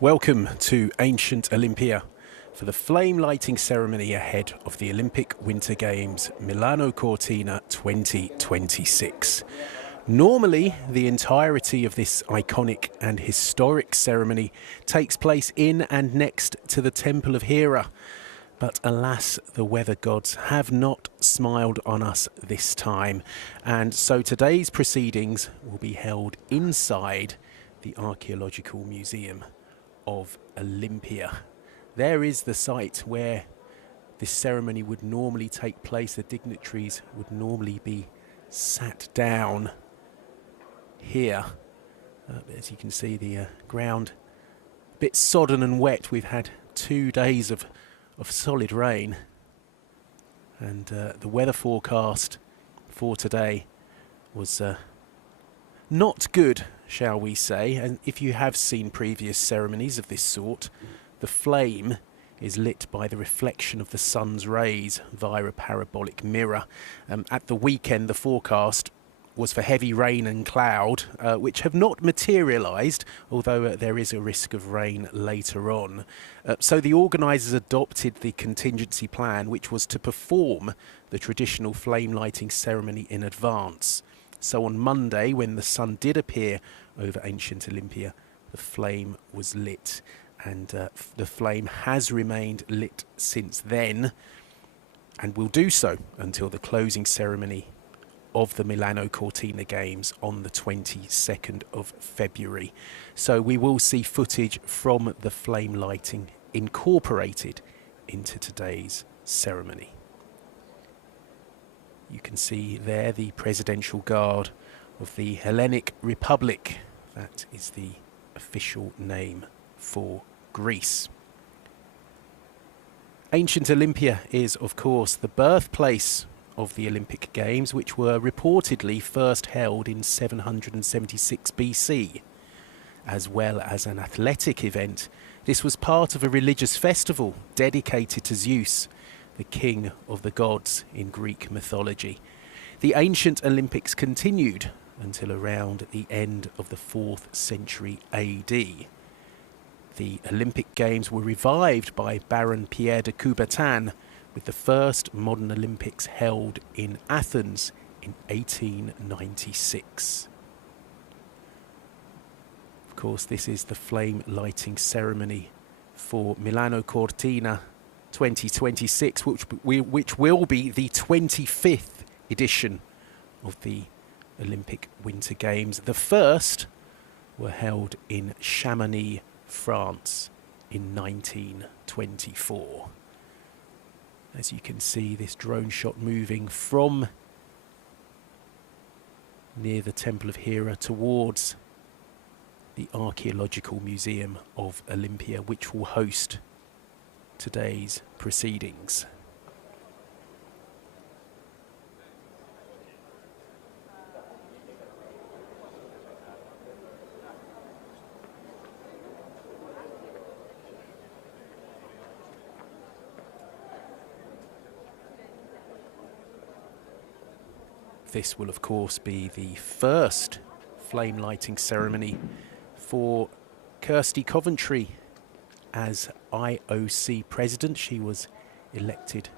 Welcome to ancient Olimpia for the flame lighting ceremony ahead of the Olympic Winter Games Milano Cortina 2026. Normally, the entirety of this iconic and historic ceremony takes place in and next to the Temple of Hera. But alas, the weather gods have not smiled on us this time. And so today's proceedings will be held inside the Archaeological Museum of Olimpia. There is the site where this ceremony would normally take place. The dignitaries would normally be sat down here. As you can see, the ground a bit sodden and wet. We've had 2 days of solid rain, and the weather forecast for today was not good, shall we say. And if you have seen previous ceremonies of this sort, the flame is lit by the reflection of the sun's rays via a parabolic mirror. At the weekend, the forecast was for heavy rain and cloud, which have not materialised, although there is a risk of rain later on. So the organisers adopted the contingency plan, which was to perform the traditional flame lighting ceremony in advance. So on Monday, when the sun did appear over ancient Olimpia, the flame was lit, and the flame has remained lit since then, and will do so until the closing ceremony of the Milano Cortina Games on the 22nd of February. So we will see footage from the flame lighting incorporated into today's ceremony. You can see there the Presidential Guard of the Hellenic Republic. That is the official name for Greece. Ancient Olimpia is, of course, the birthplace of the Olympic Games, which were reportedly first held in 776 BC. As well as an athletic event, this was part of a religious festival dedicated to Zeus, the king of the gods in Greek mythology. The ancient Olympics continued until around the end of the 4th century AD. The Olympic Games were revived by Baron Pierre de Coubertin, with the first modern Olympics held in Athens in 1896. Of course, this is the flame lighting ceremony for Milano Cortina 2026, which will be the 25th edition of the Olympic Winter Games. The first were held in Chamonix, France in 1924. As you can see, this drone shot moving from near the Temple of Hera towards the Archaeological Museum of Olimpia, which will host today's proceedings. This will, of course, be the first flame lighting ceremony for Kirsty Coventry as IOC president. She was elected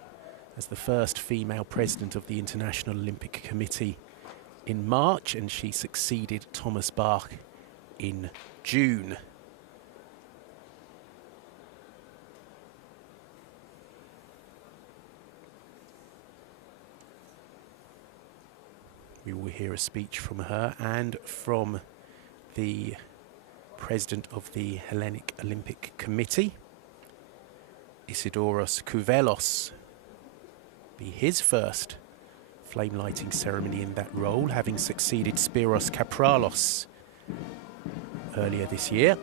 as the first female president of the International Olympic Committee in March, and she succeeded Thomas Bach in June. We will hear a speech from her and from the president of the Hellenic Olympic Committee, Isidoros Kouvelos. Be his first flame lighting ceremony in that role, having succeeded Spiros Kapralos earlier this year.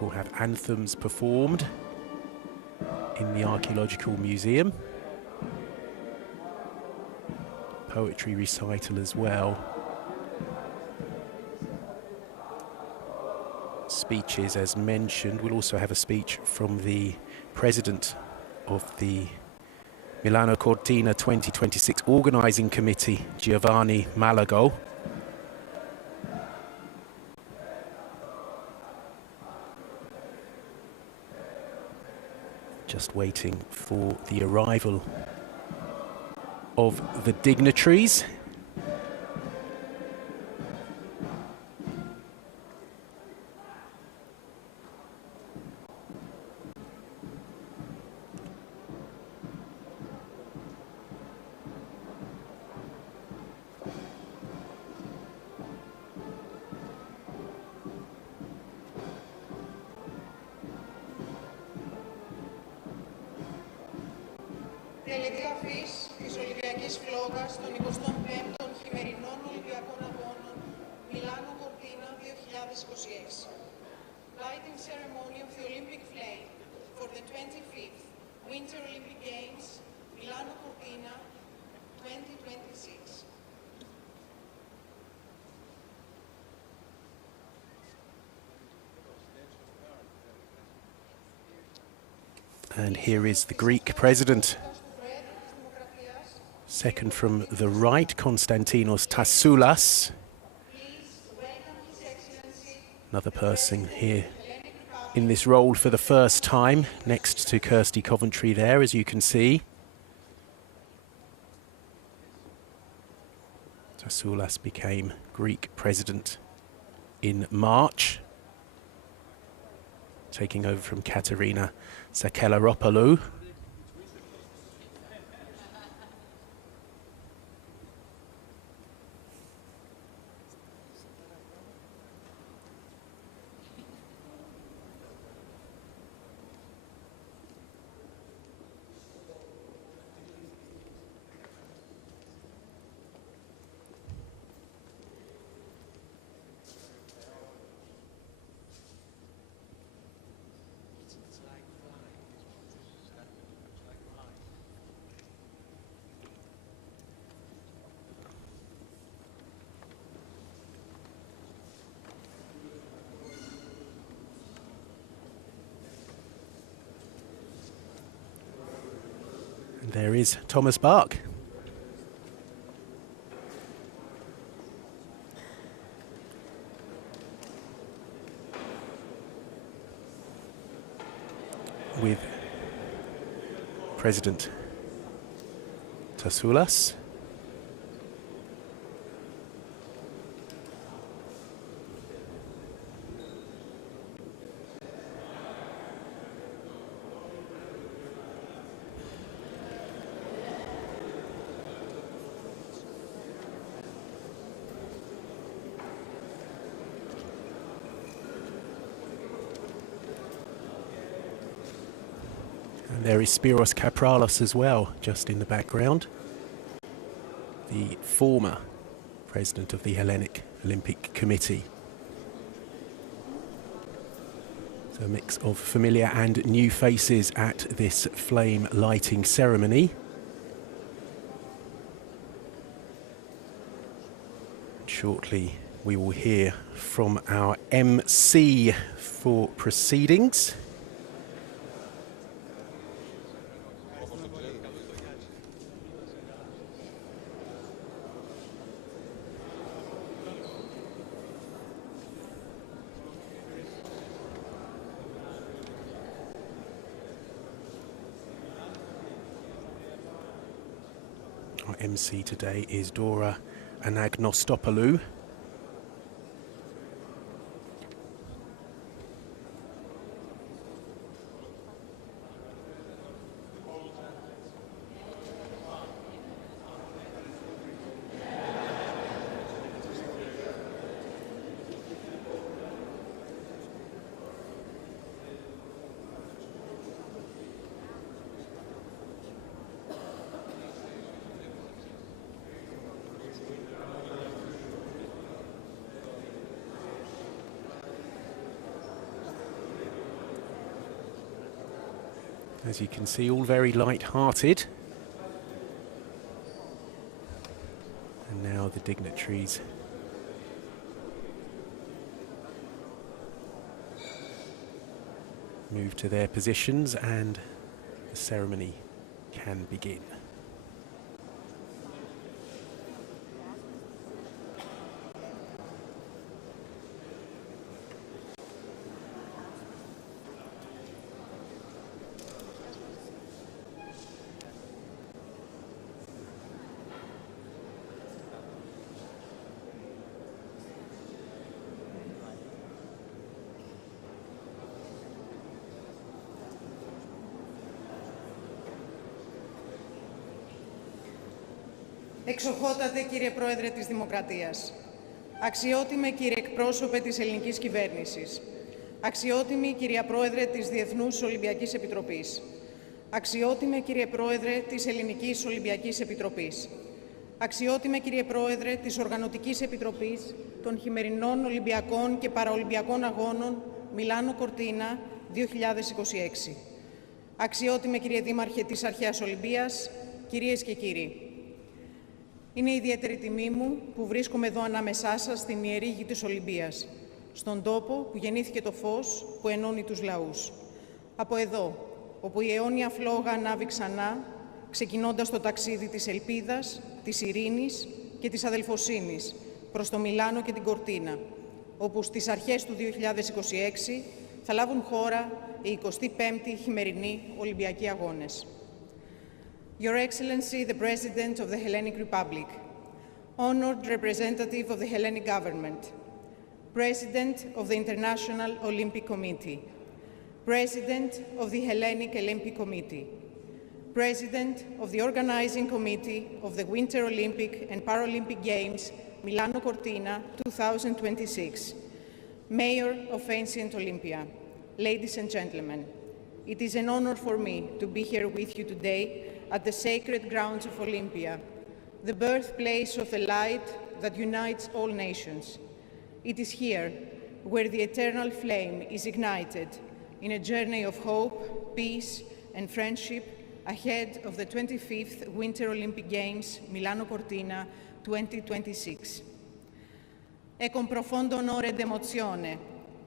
We'll have anthems performed in the Archaeological Museum. Poetry recital as well. Speeches, as mentioned. We'll also have a speech from the president of the Milano Cortina 2026 organising committee, Giovanni Malago. Just waiting for the arrival of the dignitaries. Τελετγραφής της Ολυμπιακής Φλόγας των 25ων χειμερινών Ολυμπιακών Αγώνων Μιλάνο Κορτίνα 2026. Lighting ceremony of the Olympic flame for the 25th Winter Olympic Games Milano Cortina 2026. And here is the Greek president. Second from the right, Konstantinos Tassoulas. Another person here in this role for the first time, next to Kirsty Coventry there, as you can see. Tassoulas became Greek president in March, taking over from Katerina Sakelaropoulou. There is Thomas Bach. With President Tassoulas. And there is Spiros Kapralos as well, just in the background. The former president of the Hellenic Olympic Committee. So a mix of familiar and new faces at this flame lighting ceremony. Shortly we will hear from our MC for proceedings. Our MC today is Dora Anagnostopoulou. As you can see, all very light-hearted. And now the dignitaries move to their positions and the ceremony can begin. Εξοχότατε κύριε Πρόεδρε της Δημοκρατίας, αξιότιμε κύριε εκπρόσωπε της ελληνικής κυβέρνησης, αξιότιμη κυρία Πρόεδρε της Διεθνούς Ολυμπιακής Επιτροπής, αξιότιμε κύριε Πρόεδρε της Ελληνικής Ολυμπιακής Επιτροπής, αξιότιμε κύριε Πρόεδρε της Οργανωτικής Επιτροπής των χειμερινών Ολυμπιακών και Παραολυμπιακών Αγώνων Μιλάνο Κορτίνα 2026, αξιότιμε κύριε Δήμαρχε της Αρχαίας Ολυμπίας, κυρίες και κύριοι. Είναι ιδιαίτερη τιμή μου που βρίσκομαι εδώ ανάμεσά σας στην ιερή γη της Ολυμπίας, στον τόπο που γεννήθηκε το φως που ενώνει τους λαούς. Από εδώ, όπου η αιώνια φλόγα ανάβει ξανά, ξεκινώντας το ταξίδι της ελπίδας, της ειρήνης και της αδελφοσύνης προς το Μιλάνο και την Κορτίνα, όπου στις αρχές του 2026 θα λάβουν χώρα οι 25η χειμερινοί Ολυμπιακοί Αγώνες. Your Excellency, the President of the Hellenic Republic, honored representative of the Hellenic government, President of the International Olympic Committee, President of the Hellenic Olympic Committee, President of the Organizing Committee of the Winter Olympic and Paralympic Games Milano Cortina 2026, Mayor of Ancient Olimpia, ladies and gentlemen, it is an honor for me to be here with you today at the sacred grounds of Olimpia, the birthplace of the light that unites all nations. It is here where the eternal flame is ignited in a journey of hope, peace, and friendship ahead of the 25th Winter Olympic Games Milano Cortina 2026. È con profondo onore ed emozione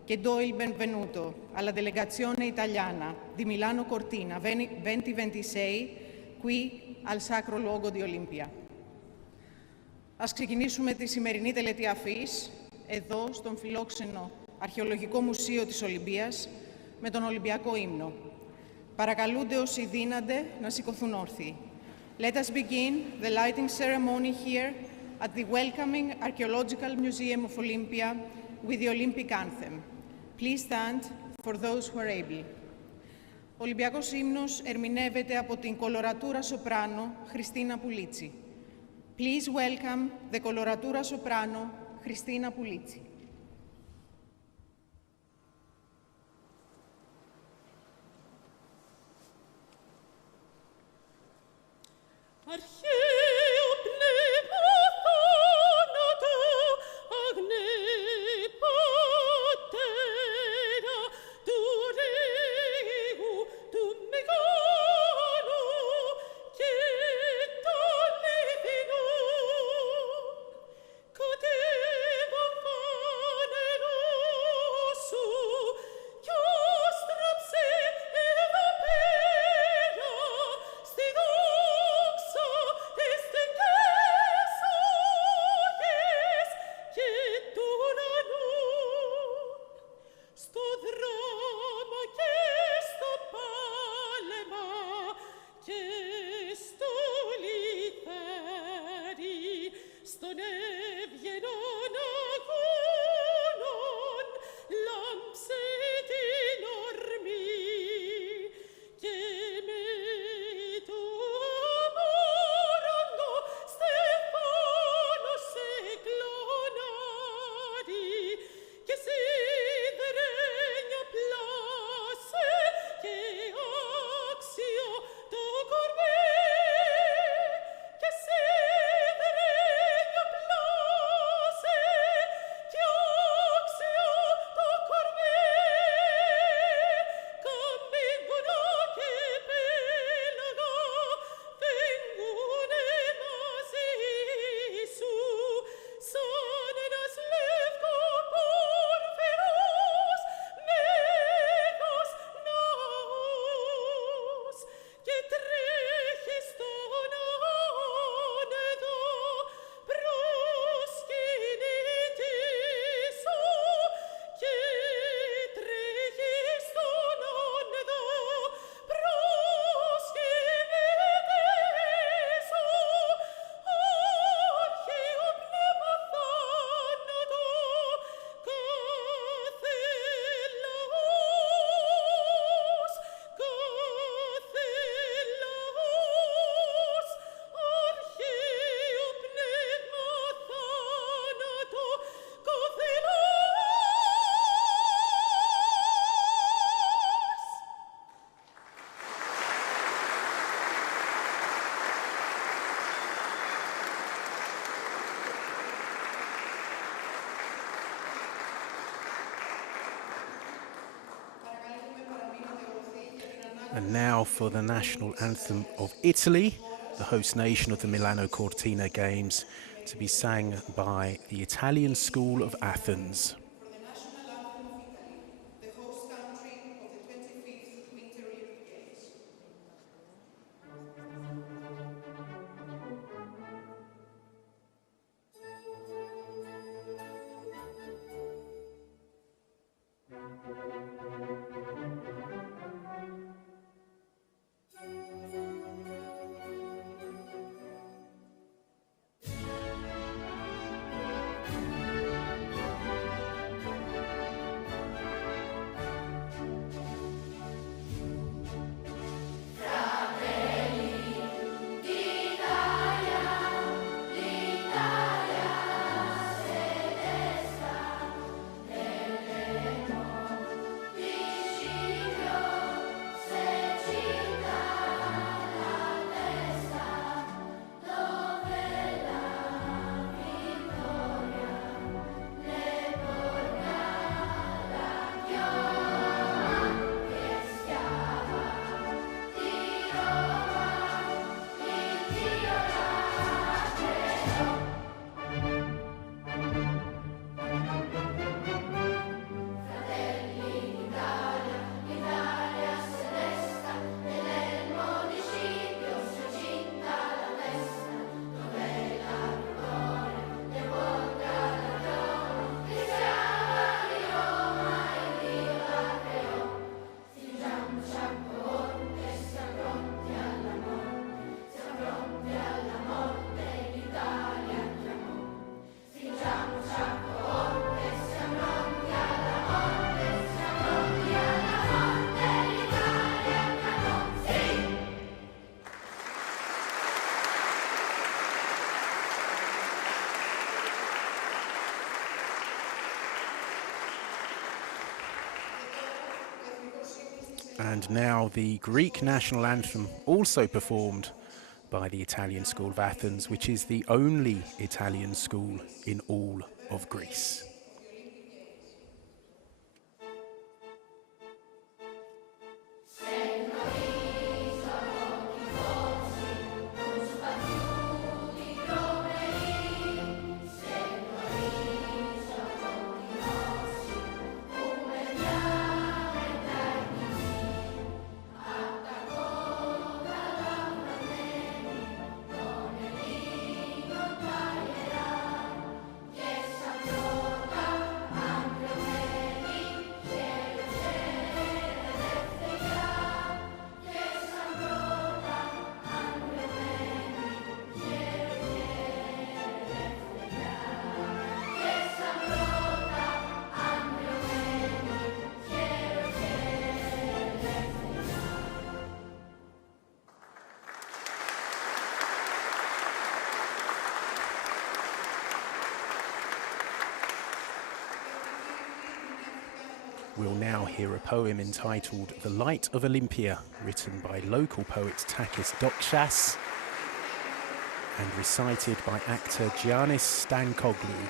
che do il benvenuto alla delegazione italiana di Milano Cortina 2026 qui al sacro luogo di Olimpia. Ας ξεκινήσουμε τη σημερινή τελετή αφής, εδώ στον φιλόξενο Αρχαιολογικό Μουσείο της Ολυμπίας, με τον Ολυμπιακό ύμνο. Παρακαλούνται όσοι δύνανται να σηκωθούν όρθιοι. Let us begin the lighting ceremony here at the welcoming Archaeological Museum of Olympia with the Olympic anthem. Please stand for those who are able. Ο Ολυμπιακός ύμνος ερμηνεύεται από την κολορατούρα σοπράνο Χριστίνα Πουλίτσι. Please welcome the coloratura soprano Christina Pulizzi. Αρχαίο πνεύμα θάνατο, αγνέ πατέρα του Ρήγου, του Μεγάλου και των Εθνών, κατέβα And now for the national anthem of Italy, the host nation of the Milano Cortina Games, to be sang by the Italian School of Athens. For the national anthem of Italy, the host country of the 25th Winter Olympic Games. And now the Greek national anthem, also performed by the Italian School of Athens, which is the only Italian school in all of Greece. We'll now hear a poem entitled The Light of Olimpia, written by local poet Takis Dokshas and recited by actor Giannis Stankoglu.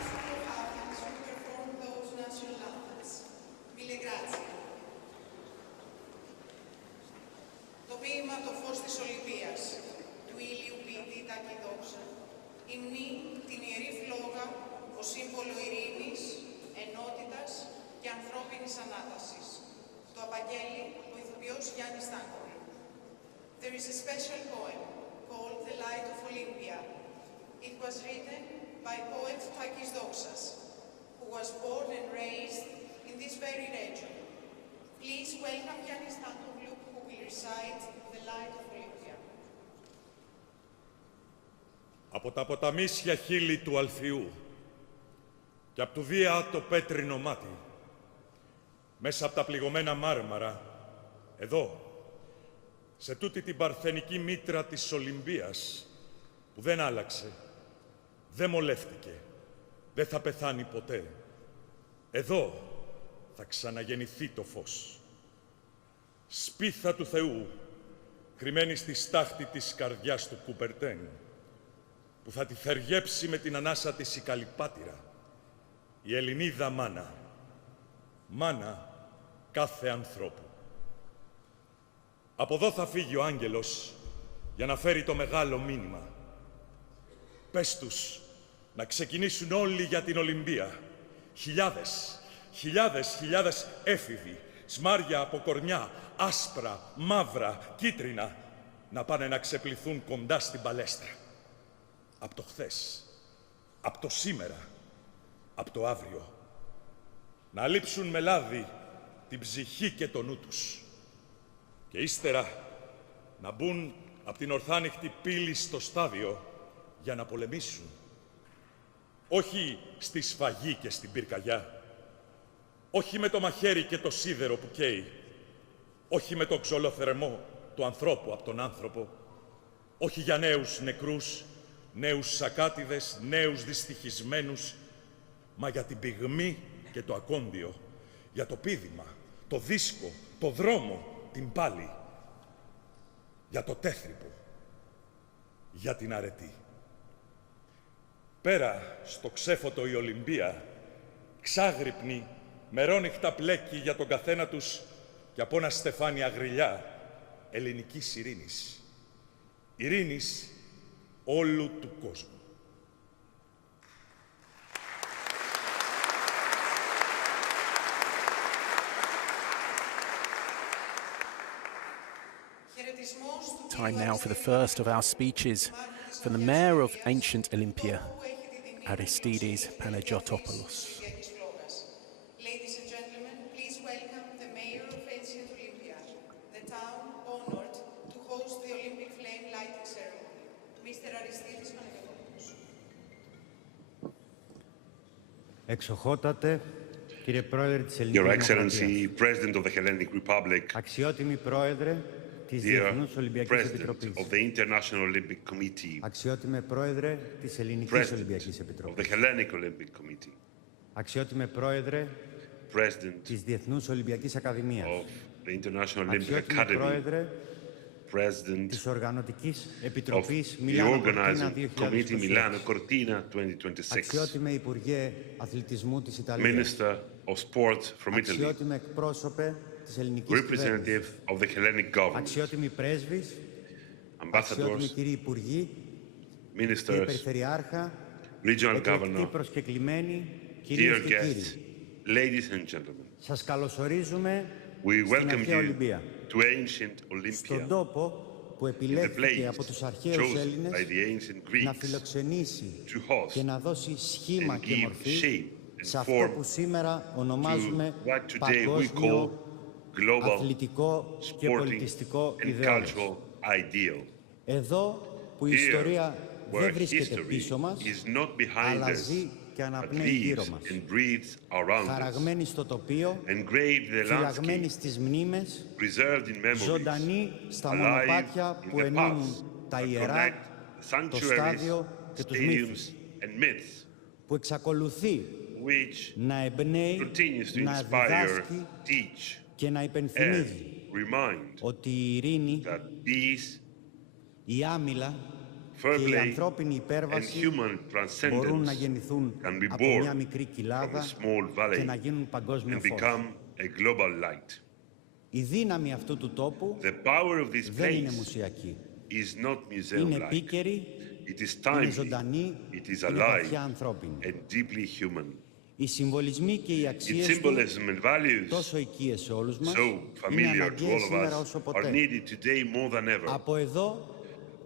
Το ποίημα «Το φως της Ολυμπίας» του ήλιου ποιητή Τάκη Δόξα υμνεί την ιερή φλόγα ως σύμβολο ειρήνης, ενότητας και ανθρώπινης ανάτασης. Το απαγγέλει ο ηθοποιός Γιάννης Στάνκογλου. There is a special poem called The Light of Olimpia. It was written by poet Takis Doxas, who was born and raised in this very region. Please welcome Giannis Stantoglu, who will recite The Light of Olimpia. Από τα ποταμίσια χείλη του Αλφιού και απ' του βία το πέτρινο μάτι, μέσα από τα πληγωμένα μάρμαρα, εδώ, σε τούτη την παρθενική μήτρα της Ολυμπίας, που δεν άλλαξε, δεν μολεύτηκε, δεν θα πεθάνει ποτέ. Εδώ θα ξαναγεννηθεί το φως. Σπίθα του Θεού, κρυμμένη στη στάχτη της καρδιάς του Κουπερτέν, που θα τη θεργέψει με την ανάσα της η Καλυπάτηρα, η Ελληνίδα μάνα, μάνα κάθε ανθρώπου. Από εδώ θα φύγει ο άγγελος για να φέρει το μεγάλο μήνυμα. Πες τους να ξεκινήσουν όλοι για την Ολυμπία. Χιλιάδες έφηβοι, σμάρια από κορμιά, άσπρα, μαύρα, κίτρινα, να πάνε να ξεπληθούν κοντά στην παλέστρα. Απ' το χθες, απ' το σήμερα, απ' το αύριο. Να λείψουν με λάδι την ψυχή και το νου τους. Και ύστερα να μπουν απ' την ορθάνυχτη πύλη στο στάδιο για να πολεμήσουν. Όχι στη σφαγή και στην πυρκαγιά. Όχι με το μαχαίρι και το σίδερο που καίει. Όχι με το ξολοθερμό του ανθρώπου από τον άνθρωπο. Όχι για νέους νεκρούς, νέους σακάτιδες, νέους δυστυχισμένους, μα για την πυγμή και το ακόντιο, για το πήδημα, το δίσκο, το δρόμο, την πάλη, για το τέθρυπο, για την αρετή. Πέρα στο ξέφωτο η Ολυμπία, ξάγρυπνη, μερόνυχτα πλέκει για τον καθένα τους και από ένα στεφάνι αγριλιά ελληνικής ειρήνης. Ειρήνης όλου του κόσμου. Time now for the first of our speeches from the mayor of ancient Olimpia, Aristides Panagiotopoulou. Ladies and gentlemen, please welcome the mayor of ancient Olimpia, the town honored to host the Olympic flame lighting ceremony, Mr. Aristides Panagiotopoulou. Εξοχότατε, κύριε Πρόεδρε της Ελληνικής Your Δημοκρατίας. Excellency, President of the Hellenic Republic, Αξιότιμη Πρόεδρε της dear Διεθνούς Ολυμπιακής President Επιτροπής. of the International Olympic Committee, Αξιότιμε Πρόεδρε της Ελληνικής President Ολυμπιακής of the Επιτροπής. Hellenic Olympic Committee, Αξιότιμε Πρόεδρε President της Διεθνούς Ολυμπιακής Ακαδημίας. of the International Olympic Αξιότιμε Academy, Πρόεδρε President της Οργανωτικής of Επιτροπής the Μιλάνο Κορτίνα Organizing Committee 2026. Milano Cortina 2026, Αξιότιμε Υπουργέ Αθλητισμού της Ιταλίας. Minister of Sport from Italy, Αξιότιμε εκπρόσωπε της ελληνικής representative κυβέρνησης. of the Hellenic government, Αξιότιμοι πρέσβεις, αξιότιμοι ambassadors, κύριοι Υπουργοί, κύριε ministers, Περιφερειάρχα, regional εκλεκτοί governor, προσκεκλημένοι, κυρίες dear και guests, κύριοι. ladies and gentlemen. Σας καλωσορίζουμε We στην welcome αρχαία you Ολυμπία, to ancient στον Olympia, τόπο που the επιλέχθηκε place από τους αρχαίους chosen Έλληνες by the ancient να Greeks φιλοξενήσει to host και να δώσει σχήμα and και give μορφή shape and σε αυτό form που σήμερα to ονομάζουμε what today we παγκόσμιο call global αθλητικό και sporting πολιτιστικό and ιδεώδες. cultural ideal. Εδώ που η Here, ιστορία where δεν βρίσκεται history πίσω μας, is not behind αλλά us, ζει και but αναπνέει γύρω lives μας. and breathes around us, Χαραγμένη στο τοπίο, engraved in the φυλαγμένη landscape, στις μνήμες, preserved in memories, ζωντανή στα alive μονοπάτια in που the ενώνουν paths τα that ιερά, connect το sanctuaries, στάδιο και τους μύθους, stadiums and myths, που εξακολουθεί which να εμπνέει, continues to να inspire, διδάσκει teach, και να and υπενθυμίζει remind ότι η ειρήνη, that peace, η άμυλα fair και η play, ανθρώπινη and υπέρβαση human μπορούν να transcendence γεννηθούν can be από born μια μικρή from a κοιλάδα small και να valley γίνουν παγκόσμιο and φως. become a global light. Η δύναμη αυτού του τόπου The power of this δεν είναι place μουσιακή. is not Είναι museum-like. επίκαιρη, It is είναι timely, ζωντανή, it is είναι alive βαθιά ανθρώπινη. and deeply human. Οι συμβολισμοί και οι Its αξίες του, symbolism and values, τόσο οικίες σε όλους μας, so είναι familiar to αναγκαίες all of σήμερα us, όσο are ποτέ. needed today more than ever. Από εδώ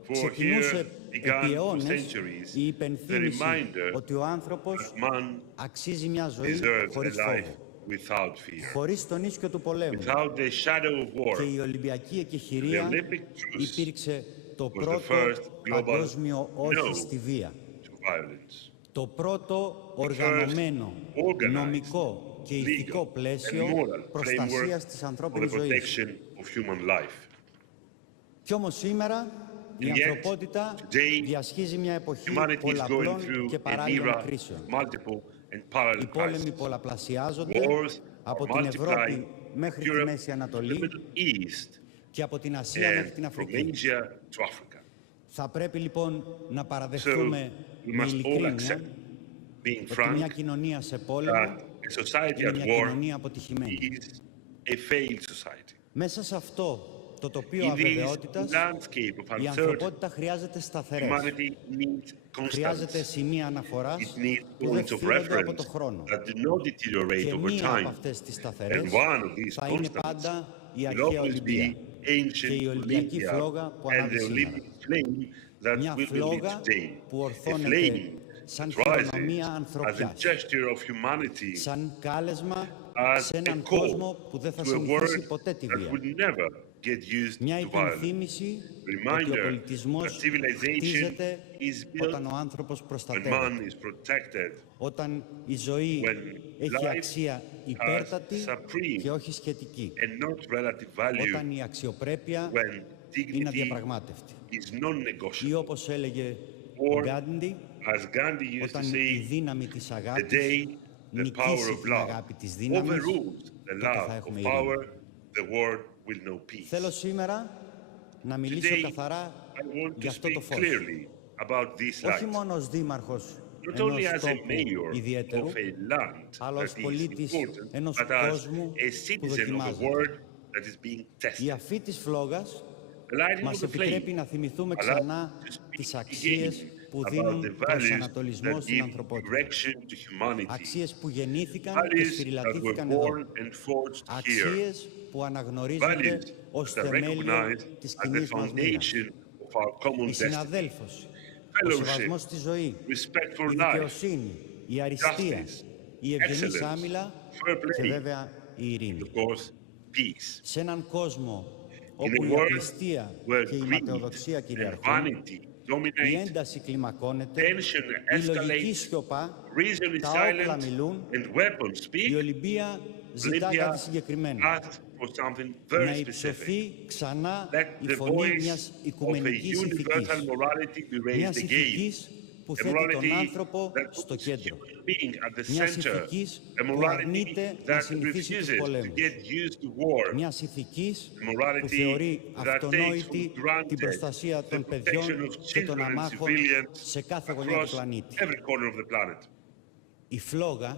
For ξεκινούσε here began επί for αιώνες centuries η the υπενθύμηση reminder ότι ο άνθρωπος that man αξίζει μια ζωή deserves a χωρίς life φόβο, without fear, χωρίς τον ίσιο του πολέμου. without the shadow of Και war. η Ολυμπιακή The εκεχηρία Olympic truce υπήρξε το was the πρώτο first global παγκόσμιο no όχι στη βία. to violence. Το πρώτο οργανωμένο, organized, νομικό και ηθικό Legal πλαίσιο and moral προστασίας framework της for the ανθρώπινης ζωής. protection of human life. Κι όμως σήμερα η And yet, ανθρωπότητα today, διασχίζει μια εποχή Humanity is going πολλαπλών through και an παράλληλων era κρίσεων. of multiple and parallel Οι πόλεμοι crises. πολλαπλασιάζονται Wars από are την Ευρώπη multiplying μέχρι τη Europe Μέση to the Ανατολή Middle East και από την Ασία μέχρι and την from Αφρική. Asia to Africa. Θα πρέπει λοιπόν να So παραδεχτούμε we με must all ειλικρίνεια accept, being ότι μια frank, κοινωνία σε πόλεμο that a society είναι at μια war κοινωνία αποτυχημένη. is a failed society. Μέσα σε αυτό το τοπίο In this αβεβαιότητας, landscape of η ανθρωπότητα χρειάζεται σταθερές. humanity needs Χρειάζεται constants. σημεία It αναφοράς needs που δεν points of φθείρονται από το reference χρόνο. that do not deteriorate Και over μία από time. αυτές τις And σταθερές one of these θα είναι constants πάντα η will αρχαία always Ολυμπία be και ancient η Ολυμπιακή Olimpia φλόγα που and ανάβει the σήμερα. Olympic flame that Μια will be lit φλόγα today. που A ορθώνεται flame σαν that rises χειρονομία as a ανθρωπιάς, gesture of humanity, σαν κάλεσμα as σε a έναν call κόσμο που δεν θα to a συνηθίσει world ποτέ τη that βία. would never get used Μια to violence. υπενθύμηση ότι ο Reminder πολιτισμός that civilization χτίζεται is built όταν ο άνθρωπος when προστατεύεται, man is protected, όταν η ζωή when έχει life αξία υπέρτατη has supreme και όχι σχετική, and not relative value, όταν η αξιοπρέπεια when είναι dignity αδιαπραγμάτευτη. is non-negotiable. Ή όπως έλεγε Or, ο Γκάντι, as Gandhi used to όταν η say, δύναμη της the αγάπης day the power νικήσει of την love αγάπη της δύναμης, overrules the τότε θα love έχουμε of ειρήνη. power, the world will know peace. Θέλω σήμερα να μιλήσω Today, καθαρά I want to για αυτό το speak φως. clearly about this Όχι light, μόνο ως δήμαρχος not only ενός as a τόπου mayor ιδιαίτερου, of a land αλλά ως that is πολίτης important, ενός but as κόσμου a που citizen of a δοκιμάζεται. world that is being Η tested. αφή της φλόγας The lighting μας of the επιτρέπει flame να θυμηθούμε allows ξανά us to speak τις again αξίες που about the δίνουν values προσανατολισμό that στην give ανθρωπότητα. direction to humanity, Αξίες που γεννήθηκαν και values that were σφυριλατήθηκαν εδώ. born and forged here, Αξίες που αναγνωρίζονται values ως that are θεμέλιο recognized της as the κοινής μας μοίρας. foundation of our common Η destiny. συναδέλφωση, ο Fellowship, σεβασμός στη ζωή, respect for η life, δικαιοσύνη, η αριστεία, justice, η ευγενής excellence, άμυλα fair και play, βέβαια η ειρήνη. of course, peace. Σε έναν κόσμο In όπου a η world απληστία where και η greed ματαιοδοξία and κυριαρχούν, vanity η dominate, ένταση κλιμακώνεται, tension η λογική escalates, σιωπά, reason is τα όπλα silent, μιλούν, and weapons η speak, Ολυμπία ζητά Olympia κάτι συγκεκριμένο. asks for something very Να specific. υψωθεί ξανά Let η the φωνή voice μιας of a οικουμενικής ηθικής. universal morality be Μιας raised again. ηθικής που A θέτει τον morality άνθρωπο that στο puts κέντρο. human being at the Μιας center. ηθικής A που morality αρνείται να that συνηθίσει τους refuses to πολέμους. get used to war. Μιας ηθικής A morality που θεωρεί that takes αυτονόητη for granted την προστασία the των παιδιών protection of και των children and αμάχων civilians σε κάθε γωνιά across του πλανήτη. every corner of the planet. Η φλόγα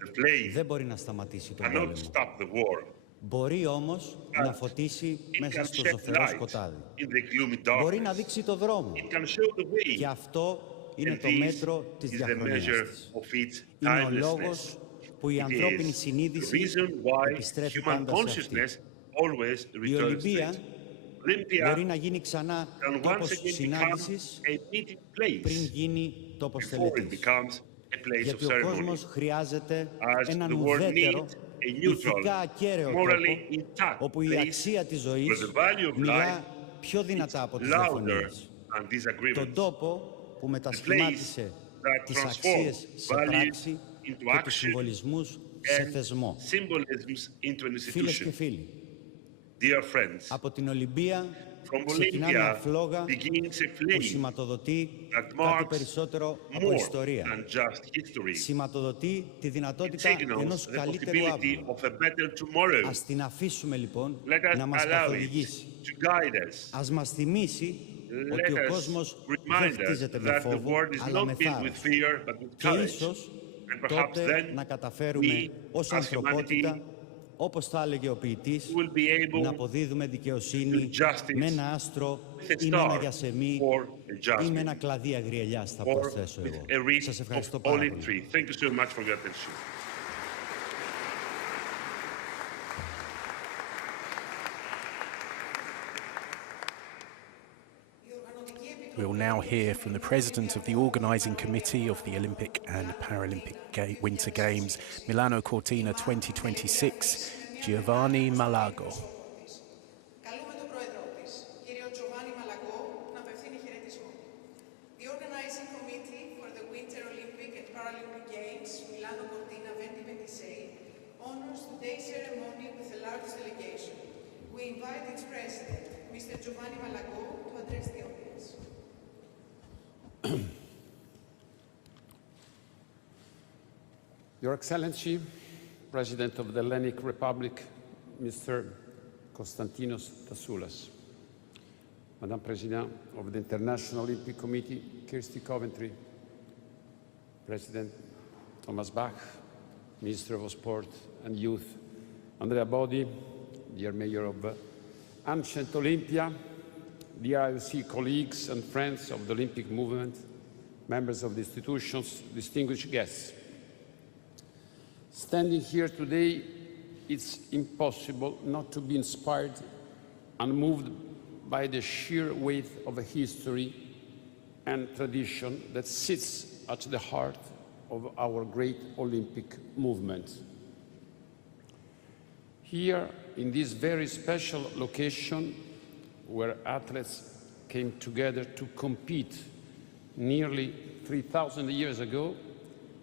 The flame δεν μπορεί να σταματήσει τον cannot πόλεμο. stop the war. Μπορεί όμως να φωτίσει It μέσα can στο shed ζωφερό light σκοτάδι. in the gloomy Μπορεί να darkness. δείξει το δρόμο. It can show the way. Και αυτό είναι And το this μέτρο της is the διαχρονίας measure της. of its Είναι ο timelessness. λόγος που η It ανθρώπινη is the συνείδηση reason why επιστρέφει human πάντα σε αυτή. consciousness always Η returns to Ολυμπία it. Olympia μπορεί να γίνει ξανά can once τόπος again become συνάντησης a meeting place πριν γίνει τόπος before it τελετής. becomes a place of Γιατί ο ceremony. κόσμος χρειάζεται As έναν the world ουδέτερο, needs a neutral, ηθικά ακέραιο morally τόπο, intact όπου η place αξία της where ζωής the value of μιλά life πιο δυνατά από τις louder διαφωνίες. than disagreements. Τον τόπο που The μετασχημάτισε that τις transforms αξίες σε values πράξη into και τους action συμβολισμούς σε and θεσμό. symbolisms into an Φίλες και institution. φίλοι, Dear friends, από την Ολυμπία from ξεκινά μια Olympia φλόγα begins a που flame σηματοδοτεί that κάτι marks περισσότερο από more ιστορία. than just history. Σηματοδοτεί τη It δυνατότητα signals ενός the καλύτερου possibility αύριο. of a better tomorrow. Ας την αφήσουμε λοιπόν Let us να μας allow it καθοδηγήσει. to guide us. Ας μας θυμίσει ότι Let ο us κόσμος δεν remind us χτίζεται με that the φόβο, world is αλλά not με built with θάρρος. fear, but with Και courage. ίσως And perhaps τότε then να καταφέρουμε we, ως as ανθρωπότητα, humanity, όπως θα έλεγε ο ποιητής, will be able να αποδίδουμε δικαιοσύνη to do justice με ένα άστρο with a ή με ένα star γιασεμί or a ή με jasmine ένα κλαδί αγριελιάς, θα or προσθέσω with εγώ. a wreath Σας of ευχαριστώ πάρα olive πολύ. tree. Thank you so much for your attention. We will now hear from the president of the organising committee of the Olympic and Paralympic Winter Games, Milano Cortina 2026, Giovanni Malago. Καλούμε τον πρόεδρο της, κύριο Giovanni Malago, να απευθύνει χαιρετισμό. The organizing committee for the Winter Olympic and Paralympic Games, Milano Cortina 2026, honors today's ceremony with a large delegation. We invite its president, Mr. Giovanni Malago, to address the audience. Your Excellency, President of the Hellenic Republic, Mr. Konstantinos Tassoulas, Madame President of the International Olympic Committee, Kirsty Coventry, President Thomas Bach, Minister of Sport and Youth, Andrea Bodi, dear Mayor of ancient Olimpia, dear IOC colleagues and friends of the Olympic movement, members of the institutions, distinguished guests. Standing here today, it's impossible not to be inspired and moved by the sheer weight of a history and tradition that sits at the heart of our great Olympic movement. Here, in this very special location, where athletes came together to compete nearly 3,000 years ago,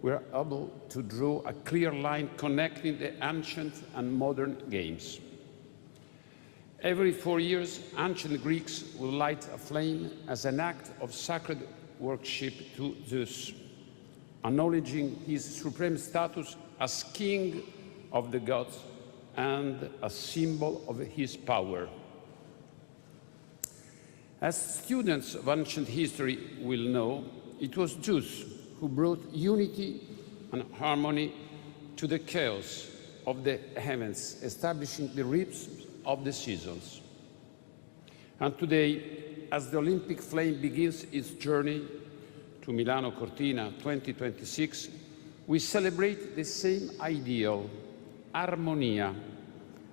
we are able to draw a clear line connecting the ancient and modern games. Every 4 years, ancient Greeks will light a flame as an act of sacred worship to Zeus, acknowledging his supreme status as king of the gods and a symbol of his power. As students of ancient history will know, it was Zeus who brought unity and harmony to the chaos of the heavens, establishing the rhythms of the seasons. And today, as the Olympic flame begins its journey to Milano Cortina 2026, we celebrate the same ideal, harmonia,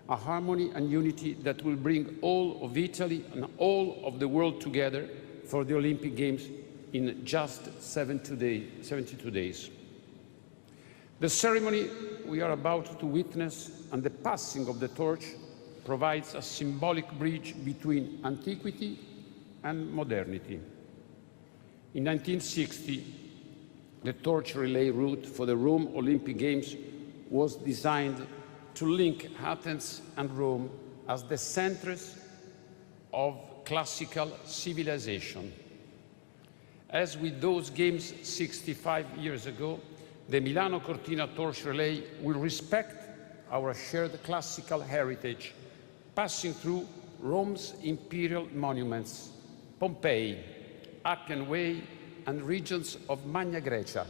a harmony and unity that will bring all of Italy and all of the world together for the Olympic Games in just 72 days. The ceremony we are about to witness and the passing of the torch provides a symbolic bridge between antiquity and modernity. In 1960, the torch relay route for the Rome Olympic Games was designed to link Athens and Rome as the centers of classical civilization. As with those games 65 years ago, the Milano Cortina torch relay will respect our shared classical heritage, passing through Rome's imperial monuments, Pompeii, Appian Way, and regions of Magna Graecia,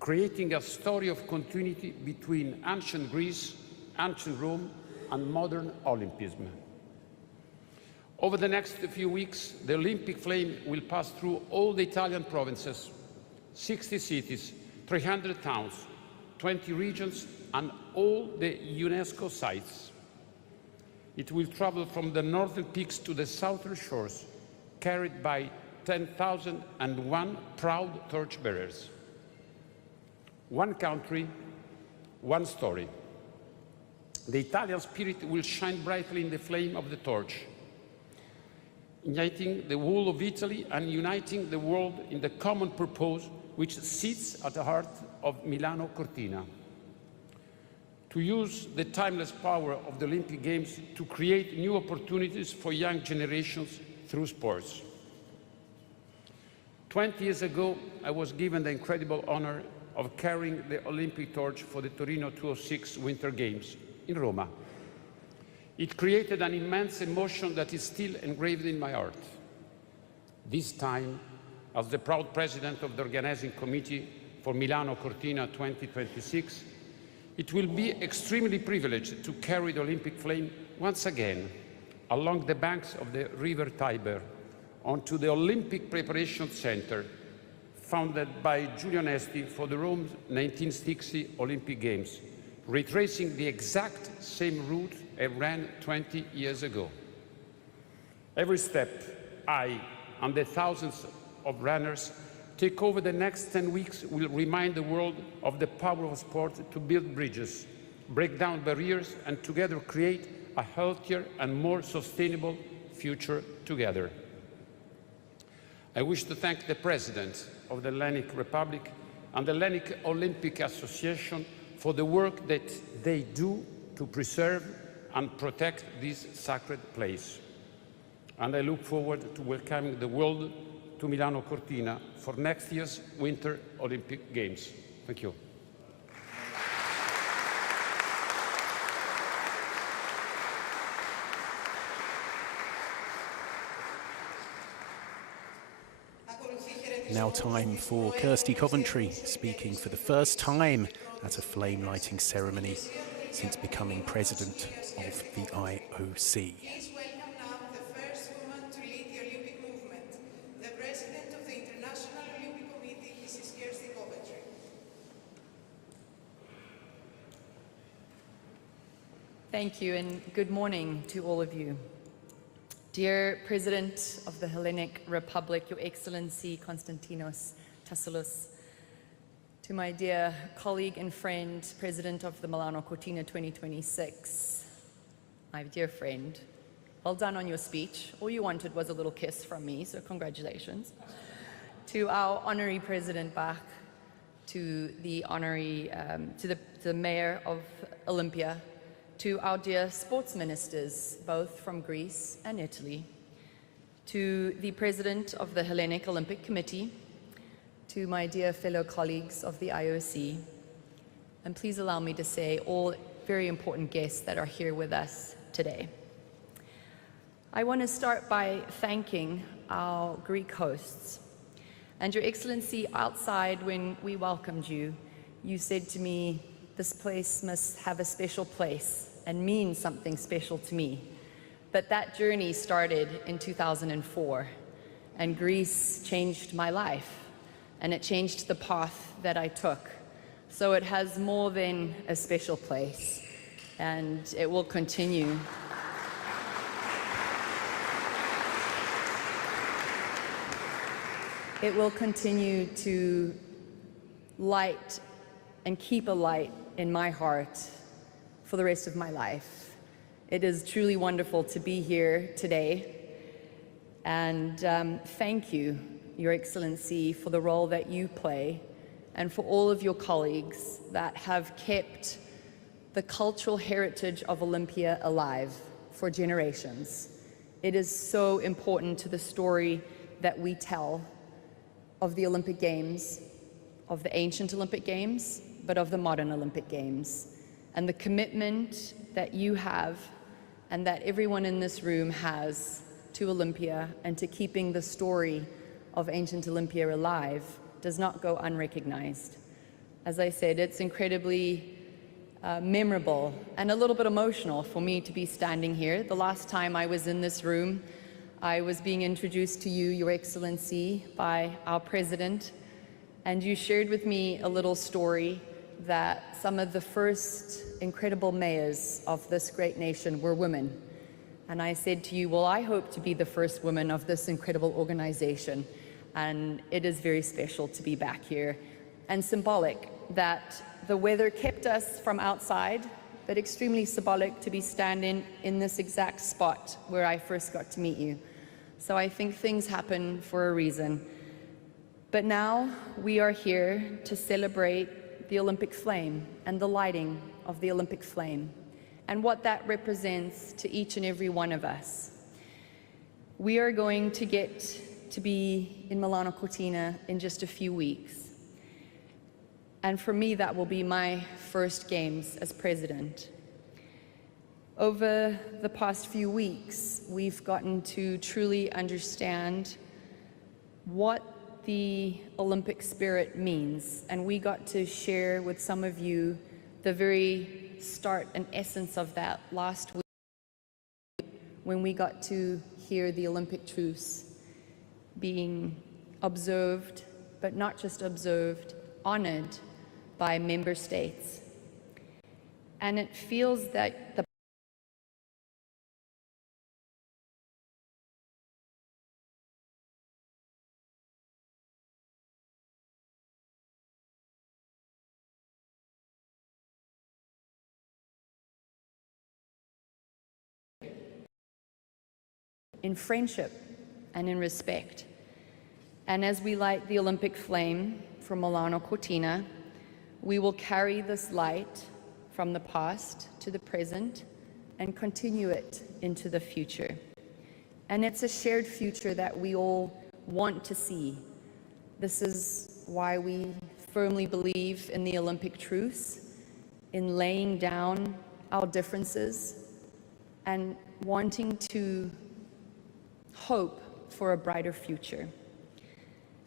creating a story of continuity between ancient Greece, ancient Rome, and modern Olympism. Over the next few weeks, the Olympic flame will pass through all the Italian provinces, 60 cities, 300 towns, 20 regions, and all the UNESCO sites. It will travel from the northern peaks to the southern shores, carried by 10,001 proud torchbearers. One country, one story. The Italian spirit will shine brightly in the flame of the torch, igniting the whole of Italy and uniting the world in the common purpose which sits at the heart of Milano Cortina. To use the timeless power of the Olympic Games to create new opportunities for young generations through sports. 20 years ago, I was given the incredible honor of carrying the Olympic torch for the Torino 2006 Winter Games in Roma. It created an immense emotion that is still engraved in my heart. This time, as the proud president of the organizing committee for Milano Cortina 2026, it will be extremely privileged to carry the Olympic flame once again along the banks of the River Tiber onto the Olympic Preparation Center, founded by Giulio Nesti for the Rome 1960 Olympic Games, retracing the exact same route I ran 20 years ago. Every step I and the thousands of runners take over the next 10 weeks will remind the world of the power of sport to build bridges, break down barriers, and together create a healthier and more sustainable future together. I wish to thank the President of the Hellenic Republic and the Hellenic Olympic Association for the work that they do to preserve and protect this sacred place. And I look forward to welcoming the world to Milano Cortina for next year's Winter Olympic Games. Thank you. Now time for Kirsty Coventry, speaking for the first time at a flame lighting ceremony since becoming president of the IOC. Please welcome Thank you, and good morning to all of you. Dear President of the Hellenic Republic, Your Excellency Konstantinos Tassilos, to my dear colleague and friend, President of the Milano Cortina 2026, my dear friend, well done on your speech. All you wanted was a little kiss from me, so congratulations. To our honorary President Bach, to the honorary, to the Mayor of Olimpia, to our dear sports ministers, both from Greece and Italy, to the President of the Hellenic Olympic Committee, to my dear fellow colleagues of the IOC, and please allow me to say all very important guests that are here with us today. I want to start by thanking our Greek hosts. And Your Excellency, outside when we welcomed you, you said to me, this place must have a special place and mean something special to me. But that journey started in 2004, and Greece changed my life, and it changed the path that I took. So it has more than a special place, and it will continue. It will continue to light and keep a light in my heart for the rest of my life. It is truly wonderful to be here today. And thank you, Your Excellency, for the role that you play and for all of your colleagues that have kept the cultural heritage of Olimpia alive for generations. It is so important to the story that we tell of the Olympic Games, of the ancient Olympic Games, but of the modern Olympic Games. And the commitment that you have and that everyone in this room has to Olimpia and to keeping the story of ancient Olimpia alive does not go unrecognized. As I said, it's incredibly memorable and a little bit emotional for me to be standing here. The last time I was in this room, I was being introduced to you, Your Excellency, by our president, and you shared with me a little story that some of the first incredible mayors of this great nation were women. And I said to you, well, I hope to be the first woman of this incredible organization. And it is very special to be back here and symbolic that the weather kept us from outside, but extremely symbolic to be standing in this exact spot where I first got to meet you. So I think things happen for a reason. But now we are here to celebrate the Olympic flame and the lighting of the Olympic flame and what that represents to each and every one of us. We are going to get to be in Milano Cortina in just a few weeks. And for me, that will be my first games as president. Over the past few weeks, we've gotten to truly understand what the Olympic spirit means, and we got to share with some of you the very start and essence of that last week when we got to hear the Olympic truce being observed, but not just observed, honored by member states. And it feels that the in friendship and in respect. And as we light the Olympic flame from Milano Cortina, we will carry this light from the past to the present and continue it into the future. And it's a shared future that we all want to see. This is why we firmly believe in the Olympic truce, in laying down our differences and wanting to hope for a brighter future.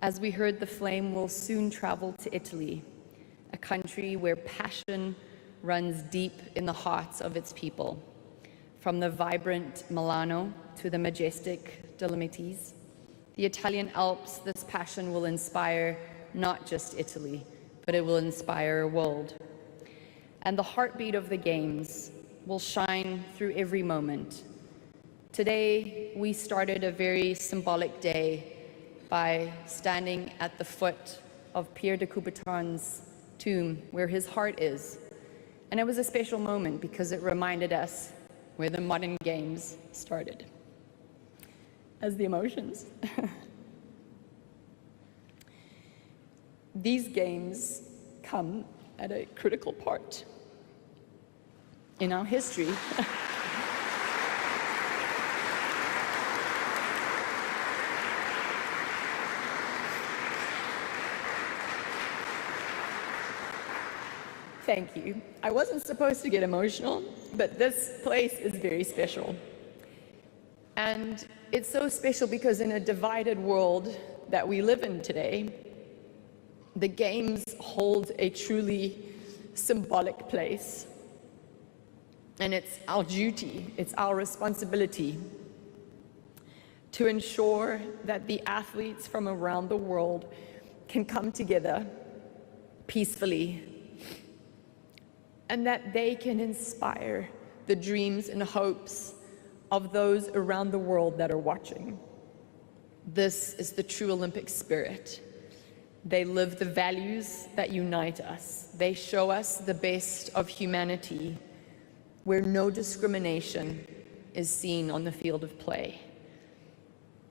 As we heard, the flame will soon travel to Italy, a country where passion runs deep in the hearts of its people. From the vibrant Milano to the majestic Dolomites, the Italian Alps, this passion will inspire not just Italy, but it will inspire a world. And the heartbeat of the Games will shine through every moment. Today, we started a very symbolic day by standing at the foot of Pierre de Coubertin's tomb, where his heart is. And it was a special moment because it reminded us where the modern games started. As the emotions. These games come at a critical part in our history. Thank you. I wasn't supposed to get emotional, but this place is very special. And it's so special because in a divided world that we live in today, the games hold a truly symbolic place. And it's our duty, it's our responsibility to ensure that the athletes from around the world can come together peacefully and that they can inspire the dreams and hopes of those around the world that are watching. This is the true Olympic spirit. They live the values that unite us. They show us the best of humanity, where no discrimination is seen on the field of play.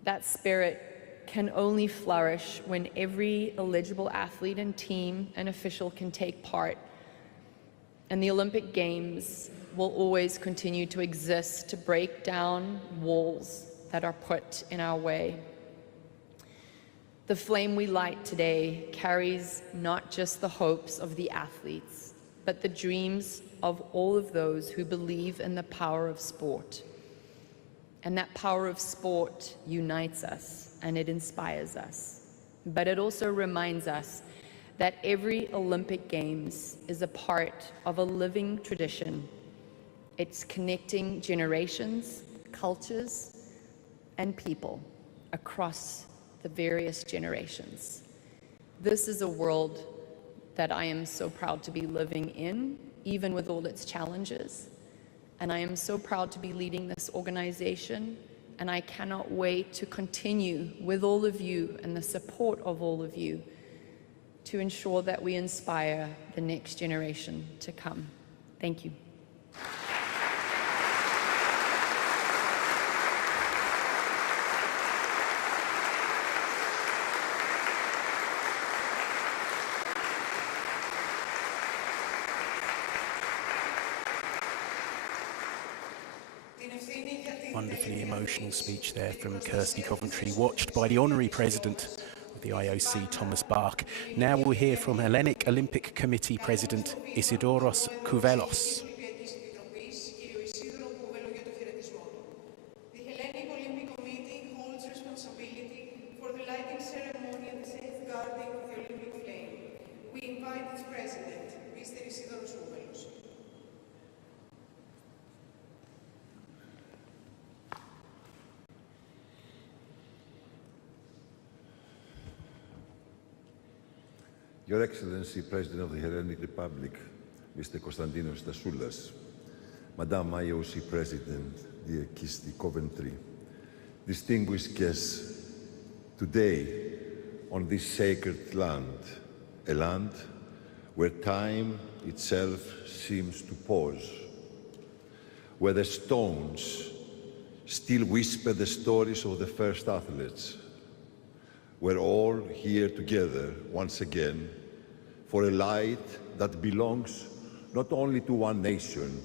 That spirit can only flourish when every eligible athlete and team and official can take part. And the Olympic Games will always continue to exist to break down walls that are put in our way. The flame we light today carries not just the hopes of the athletes, but the dreams of all of those who believe in the power of sport. And that power of sport unites us and it inspires us. But it also reminds us that every Olympic Games is a part of a living tradition. It's connecting generations, cultures, and people across the various generations. This is a world that I am so proud to be living in, even with all its challenges. And I am so proud to be leading this organization, and I cannot wait to continue with all of you and the support of all of you to ensure that we inspire the next generation to come. Thank you. Wonderfully emotional speech there from Kirsty Coventry, watched by the Honorary President of the IOC, Thomas Bach. Now we'll hear from Hellenic Olympic Committee President Isidoros Kouvelos. The Hellenic Olympic Committee holds responsibility for the lighting ceremony and the safeguarding of the Olympic flame. We invite its president, Mr. Isidoros Kouvelos. Your Excellency, President of the Hellenic Republic, Mr. Konstantinos Tasoulas, Madam IOC President, dear Kirsty Coventry, distinguished guests, today on this sacred land, a land where time itself seems to pause, where the stones still whisper the stories of the first athletes, we're all here together once again for a light that belongs not only to one nation,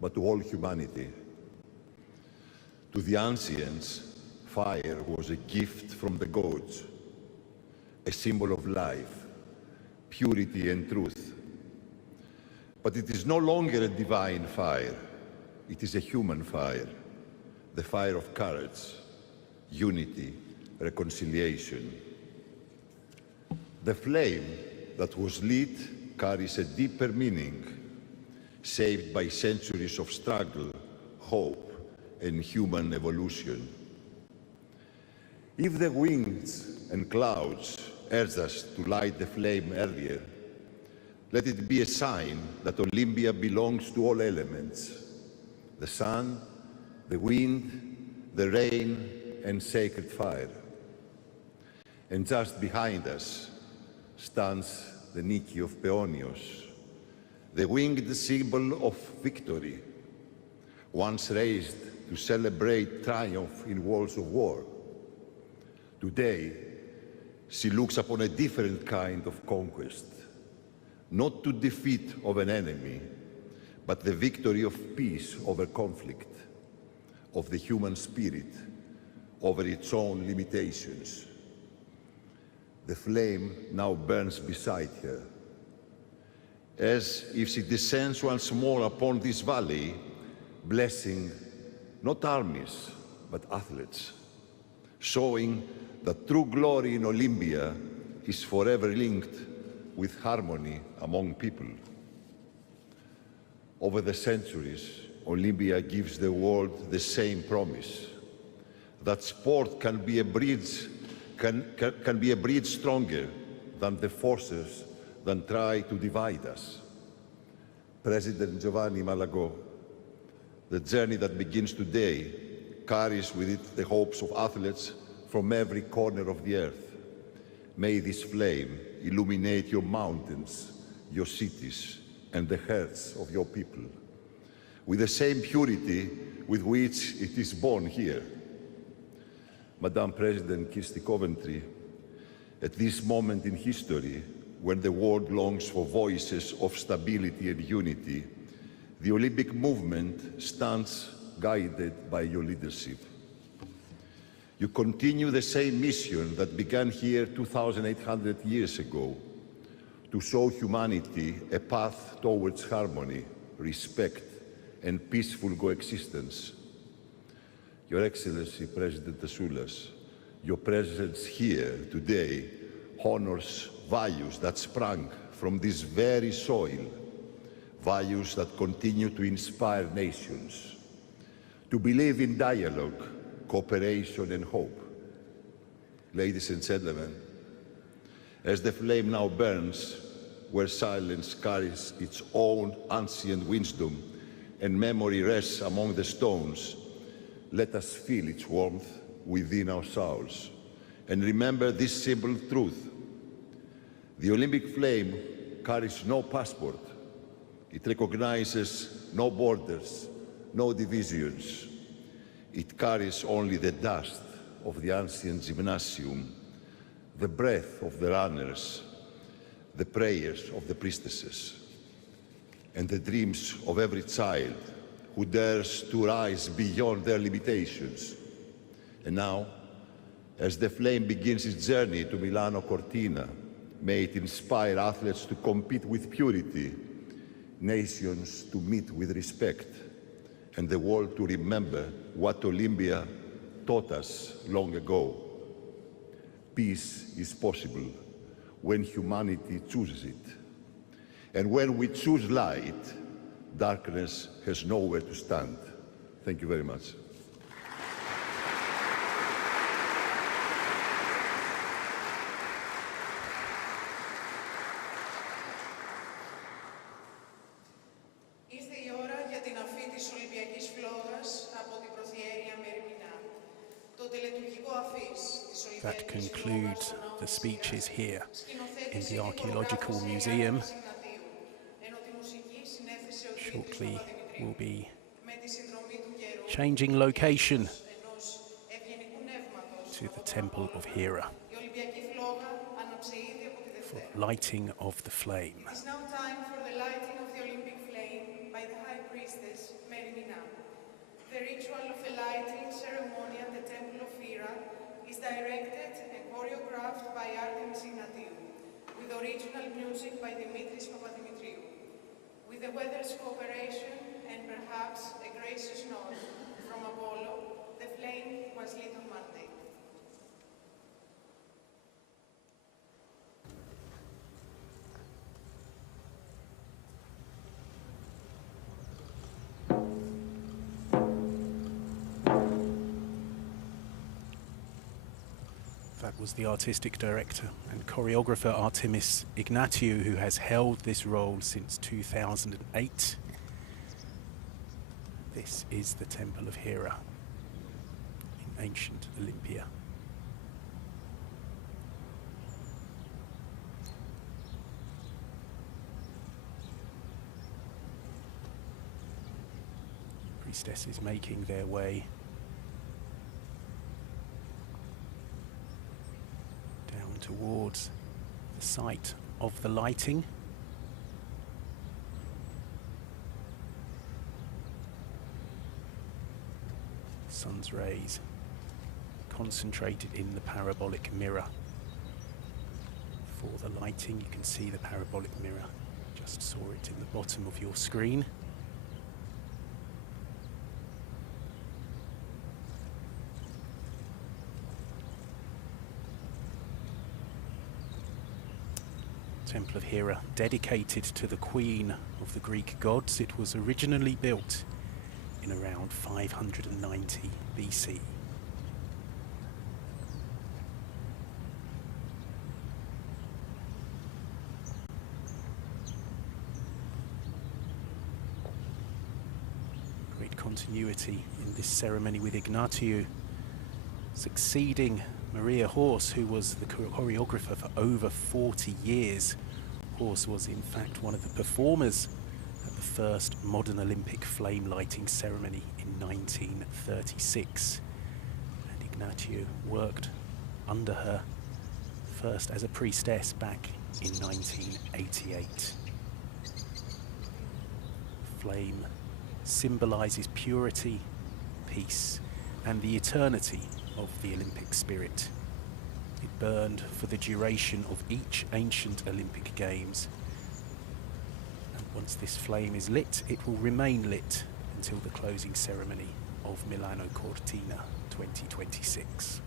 but to all humanity. To the ancients, fire was a gift from the gods, a symbol of life, purity and truth. But it is no longer a divine fire, it is a human fire, the fire of courage, unity, reconciliation. The flame that was lit carries a deeper meaning, shaped by centuries of struggle, hope, and human evolution. If the winds and clouds urge us to light the flame earlier, let it be a sign that Olimpia belongs to all elements, the sun, the wind, the rain, and sacred fire. And just behind us stands the Nike of Peonios, the winged symbol of victory, once raised to celebrate triumph in wars of war. Today, she looks upon a different kind of conquest, not to defeat of an enemy, but the victory of peace over conflict, of the human spirit over its own limitations. The flame now burns beside her, as if she descends once more upon this valley, blessing not armies, but athletes, showing that true glory in Olimpia is forever linked with harmony among people. Over the centuries, Olimpia gives the world the same promise, that sport can be a bridge stronger than the forces that try to divide us. President Giovanni Malagò, the journey that begins today carries with it the hopes of athletes from every corner of the earth. May this flame illuminate your mountains, your cities, and the hearts of your people, with the same purity with which it is born here. Madam President Kirsti Coventry, at this moment in history, when the world longs for voices of stability and unity, the Olympic movement stands guided by your leadership. You continue the same mission that began here 2,800 years ago, to show humanity a path towards harmony, respect, and peaceful coexistence. Your Excellency, President Tasoulas, your presence here today honors values that sprang from this very soil, values that continue to inspire nations, to believe in dialogue, cooperation, and hope. Ladies and gentlemen, as the flame now burns, where silence carries its own ancient wisdom and memory rests among the stones, let us feel its warmth within our souls and remember this simple truth. The Olympic flame carries no passport. It recognizes no borders, no divisions. It carries only the dust of the ancient gymnasium, the breath of the runners, the prayers of the priestesses, and the dreams of every child who dares to rise beyond their limitations. And now, as the flame begins its journey to Milano Cortina, may it inspire athletes to compete with purity, nations to meet with respect, and the world to remember what Olimpia taught us long ago. Peace is possible when humanity chooses it. And when we choose light, darkness has nowhere to stand. Thank you very much. Ήρθε η ώρα για την αφή της Ολυμπιακής φλόγας από την Προθιέρεια Μερμηνά. Το τελετουργικό αφής της That Ολυμπιακής concludes φλόγας the speeches here in the σκηνοθέτησε Archaeological δικογράφος Museum. Συγνατίου, ενώ τη μουσική συνέθεσε ο Shortly we'll be με τη συνδρομή του καιρού changing location ενός ευγενικού νεύματος. to the Temple of Hera Η Ολυμπιακή φλόγα άναψε ήδη από τη for Δευτέρα. lighting of the flame. It is now time for the lighting of the Olympic flame by the High Priestess, Merimina. The ritual of the lighting ceremony at the Temple of Hera is directed and choreographed by Artemis Ignatiu, with original music by Dimitris Papadimitriou. With the weather's cooperation and perhaps a gracious nod from Apollo, the flame was lit on Monday. That was the artistic director and choreographer Artemis Ignatiu, who has held this role since 2008. This is the Temple of Hera in ancient Olimpia. Priestesses making their way down towards the site of the lighting. Sun's rays concentrated in the parabolic mirror. For the lighting, you can see the parabolic mirror. Just saw it in the bottom of your screen. Temple of Hera, dedicated to the Queen of the Greek gods. It was originally built in around 590 BC. Great continuity in this ceremony with Ignatiou succeeding Maria Horse, who was the choreographer for over 40 years. Horse was in fact one of the performers at the first modern Olympic flame lighting ceremony in 1936. And Ignatiou worked under her first as a priestess back in 1988. Flame symbolizes purity, peace, and the eternity of the Olympic spirit. It burned for the duration of each ancient Olympic Games. And once this flame is lit, it will remain lit until the closing ceremony of Milano Cortina 2026.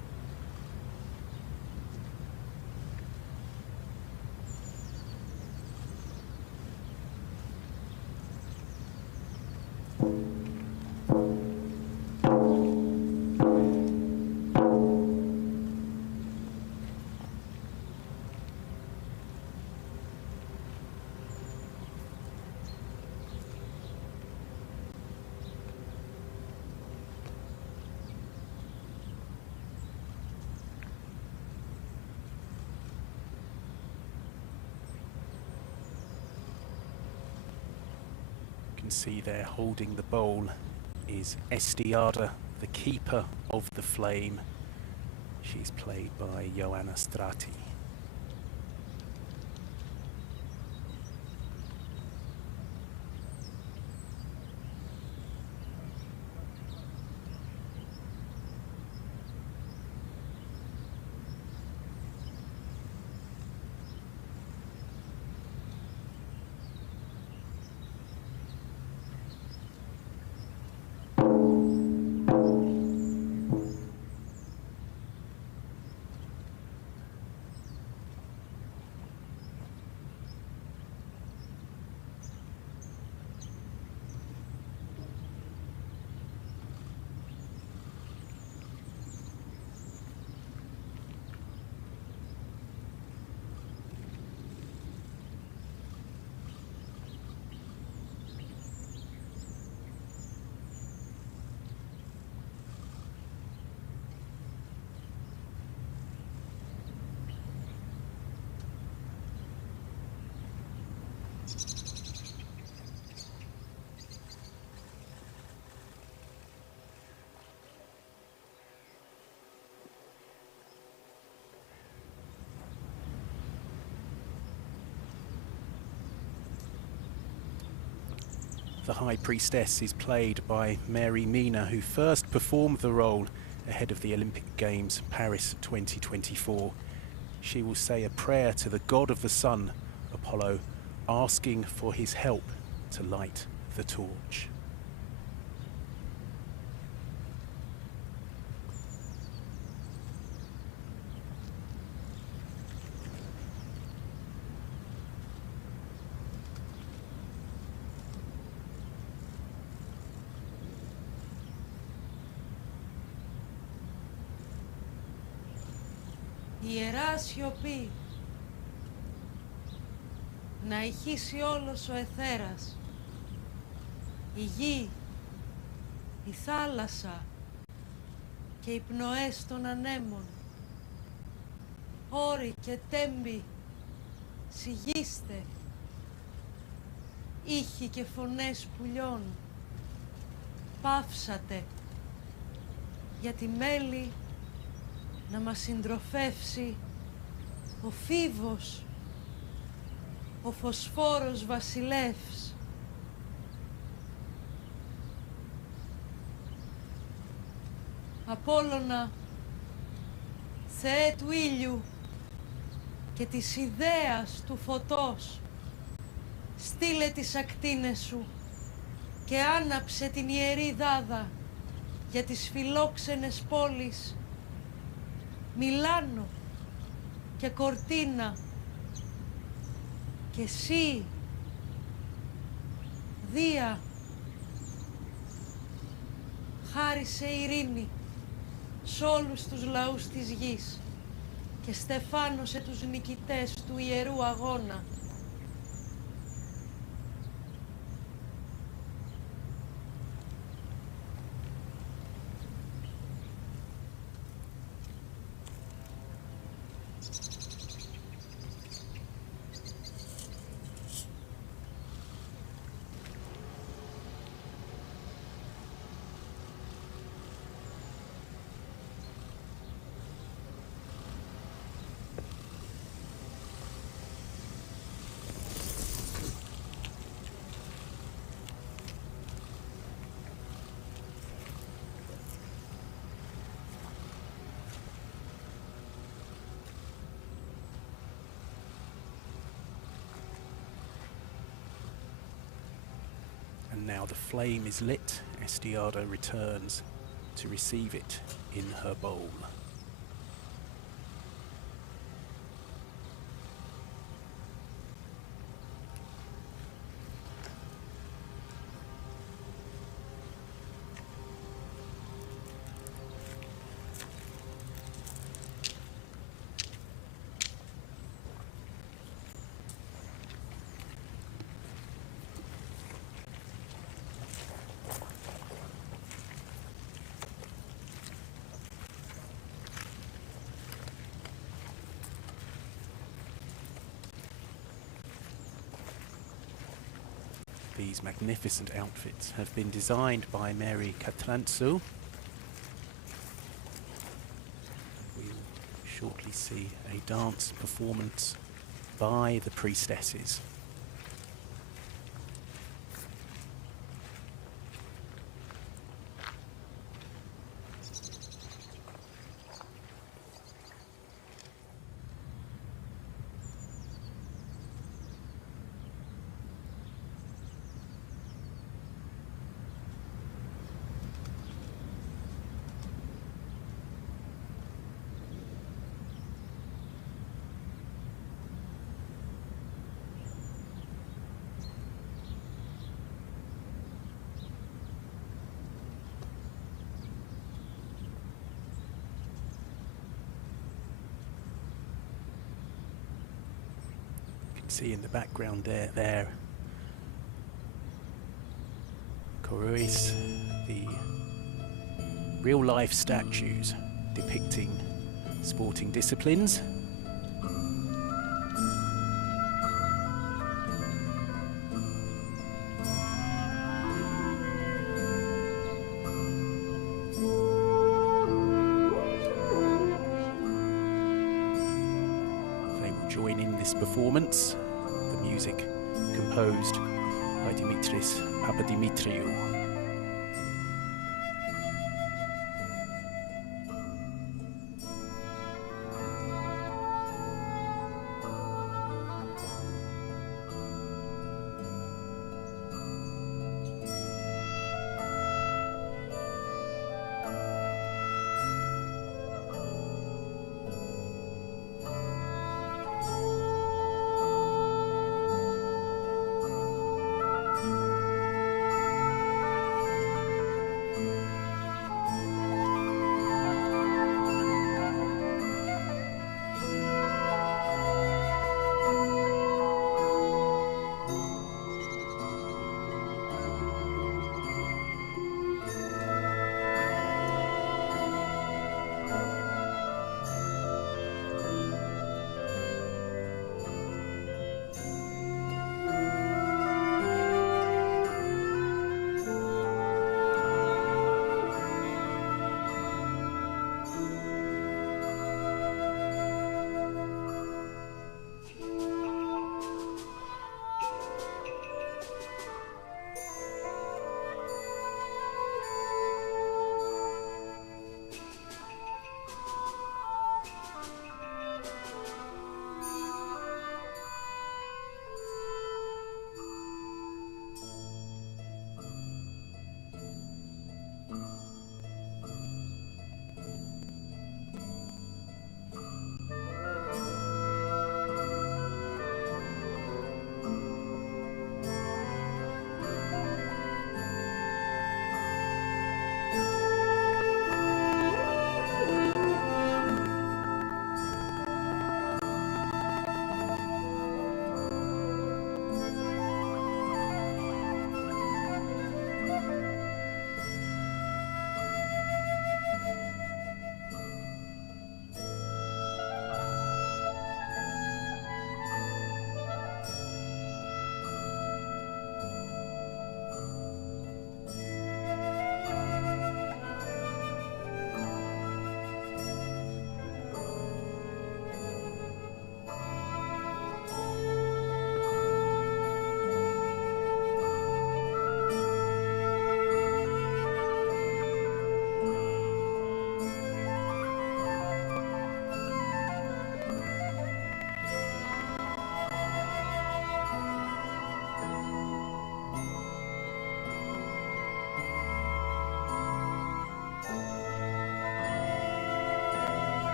See there holding the bowl is Estiada, the keeper of the flame. She's played by Joanna Strati. The High Priestess is played by Mary Mina, who first performed the role ahead of the Olympic Games Paris 2024. She will say a prayer to the god of the sun, Apollo, asking for his help to light the torch. Ιερά σιωπή, να ηχήσει όλος ο αιθέρας, η γη, η θάλασσα και οι πνοές των ανέμων. Όροι και τέμποι, σιγήστε, ήχοι και φωνές πουλιών. Παύσατε, για τη μέλη να μας συντροφεύσει ο Φίβος, ο φωσφόρος βασιλεύς. Απόλλωνα, Θεέ του ήλιου και της ιδέας του φωτός, στείλε τις ακτίνες σου και άναψε την ιερή δάδα για τις φιλόξενες πόλεις Μιλάνο και Κορτίνα, και εσύ, Δία, χάρισε ειρήνη σ' όλους τους λαούς της γης και στεφάνωσε τους νικητές του ιερού αγώνα. And now the flame is lit. Estiado returns to receive it in her bowl. These magnificent outfits have been designed by Mary Catranzo. We'll shortly see a dance performance by the priestesses. See in the background there Coruis, the real-life statues depicting sporting disciplines. They will join in this performance. The music composed by Dimitris Papadimitriou.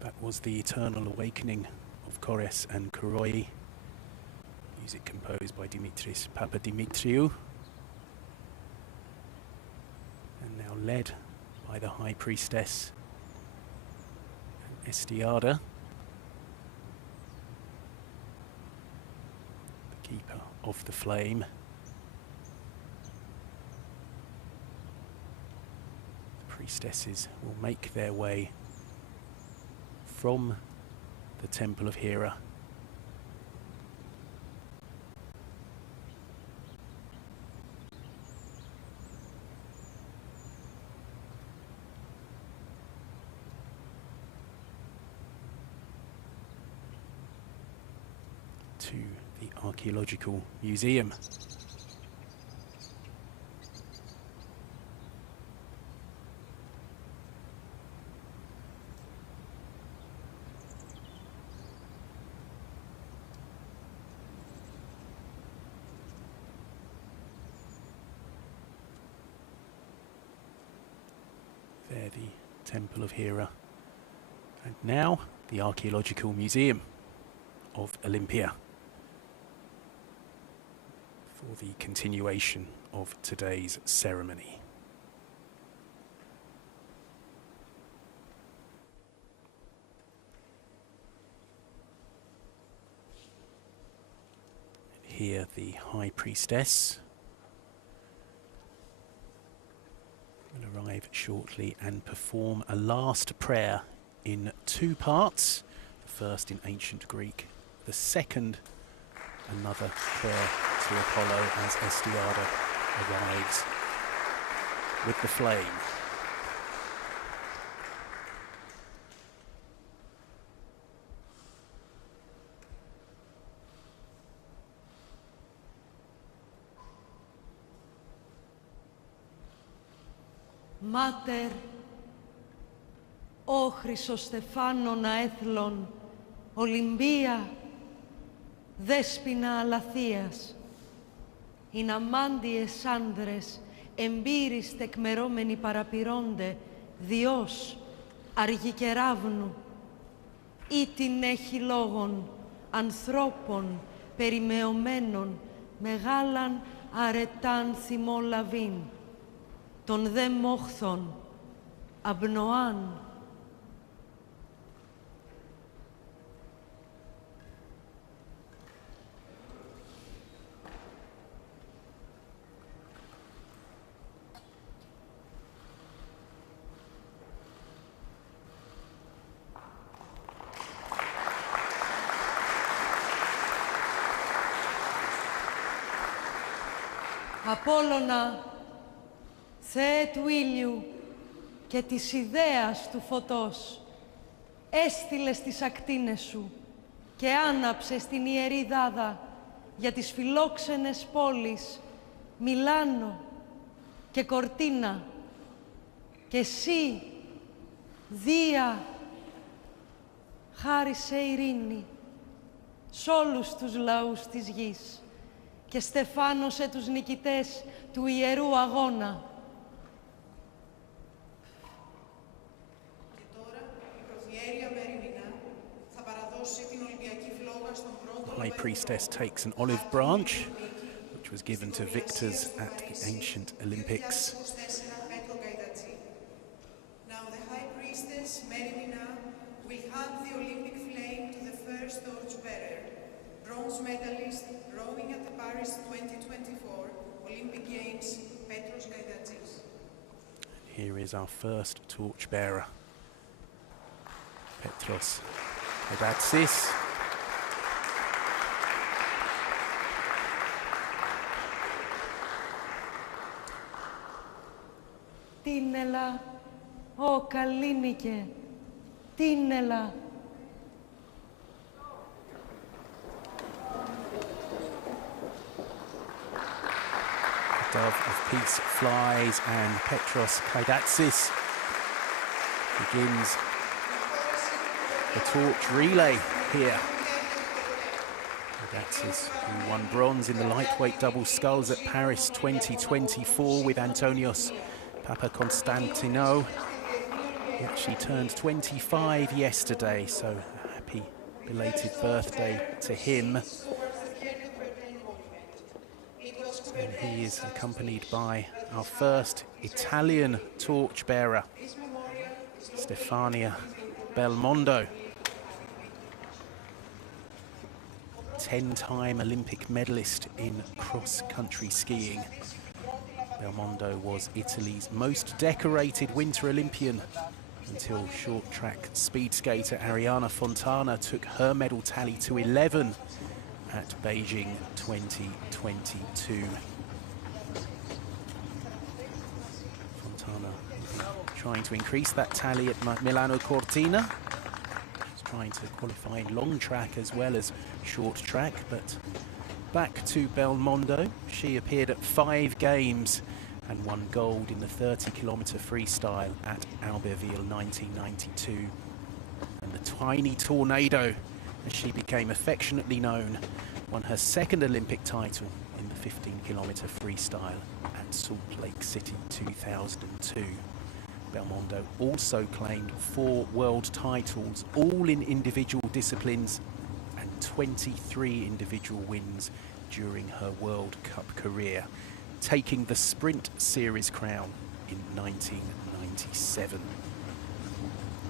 That was the Eternal Awakening of Kores and Koroi, music composed by Dimitris Papadimitriou, and now led by the High Priestess Estiada, the keeper of the flame. The priestesses will make their way from the Temple of Hera to the Archaeological Museum. There, the Temple of Hera, and now the Archaeological Museum of Olimpia for the continuation of today's ceremony. Here the High Priestess will arrive shortly and perform a last prayer in two parts. The first in ancient Greek, the second another prayer to Apollo as Estiada arrives with the flame. Mater, ο Χρυσοστεφάνων αέθλων, Olimpia, δέσποινα αλαθείας, ειν αμάντιες άνδρες, εμπείρις τεκμερώμενοι παραπηρώνται, Διός, αργικεράβνου, ή την έχει λόγων, ανθρώπων, περιμεωμένων, μεγάλαν αρετάν θυμό λαβήν, των δε μόχθων, απνοάν. Απόλλωνα, Θεέ του ήλιου και της ιδέας του φωτός, έστειλες τις ακτίνες σου και άναψες την ιερή δάδα για τις φιλόξενες πόλεις Μιλάνο και Κορτίνα, και εσύ, Δία, χάρισε ειρήνη σ' όλους τους λαούς της γης και στεφάνωσε τους νικητές του ιερού αγώνα. Και τώρα η Πρωθιέρια Μέριμινα θα παραδώσει την Ολυμπιακή φλόγα στον πρώτο High Priestess takes an olive branch, which was given to victors at the ancient Olympics. Now the High Priestess Merimina will hand the Olympic flame to the first torchbearer, bronze medalist rowing at the Paris 2024 Olympic Games, Petros Gaidatsis. Here is our first torchbearer, Petros Gaidatsis. Τίνελα, ω Καλλίνικε, τίνελα. The dove of peace flies and Petros Gaidatsis begins the torch relay here. Gaidatsis, who won bronze in the lightweight double sculls at Paris 2024 with Antonios Papakonstantinou. He actually turned 25 yesterday, so happy belated birthday to him. And he is accompanied by our first Italian torchbearer, Stefania Belmondo. 10-time Olympic medalist in cross-country skiing. Belmondo was Italy's most decorated Winter Olympian until short track speed skater Arianna Fontana took her medal tally to 11 at Beijing 2022. Fontana trying to increase that tally at Milano Cortina. She's trying to qualify in long track as well as short track, but back to Belmondo. She appeared at 5 games and won gold in the 30-kilometer freestyle at Albertville 1992. And the Tiny Tornado, as she became affectionately known, won her second Olympic title in the 15-kilometer freestyle at Salt Lake City 2002. Belmondo also claimed 4 world titles, all in individual disciplines, and 23 individual wins during her World Cup career, taking the Sprint Series crown in 1997.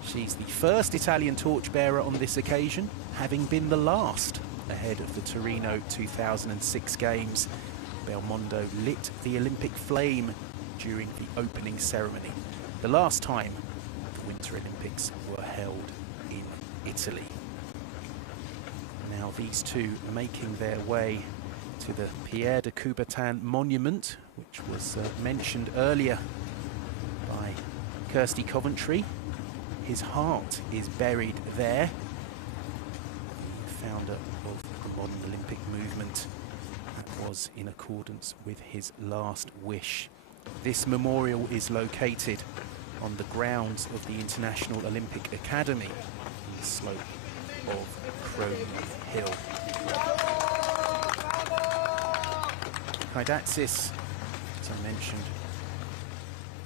She's the first Italian torchbearer on this occasion, having been the last ahead of the Torino 2006 Games. Belmondo lit the Olympic flame during the opening ceremony, the last time the Winter Olympics were held in Italy. Now these two are making their way to the Pierre de Coubertin monument, which was mentioned earlier by Kirsty Coventry. His heart is buried there. The founder of the modern Olympic movement. That was in accordance with his last wish. This memorial is located on the grounds of the International Olympic Academy on the slope of Crone Hill. Kaidatsis, as I mentioned,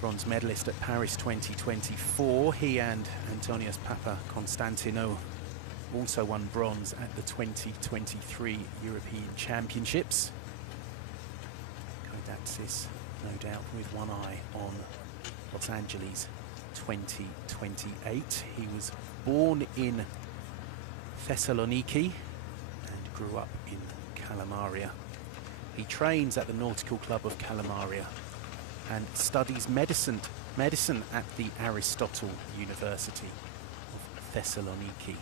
bronze medalist at Paris 2024. He and Antonios Papakonstantinou also won bronze at the 2023 European Championships. Kaidatsis, no doubt, with one eye on Los Angeles 2028. He was born in Thessaloniki and grew up in Kalamaria. He trains at the Nautical Club of Kalamaria and studies medicine at the Aristotle University of Thessaloniki.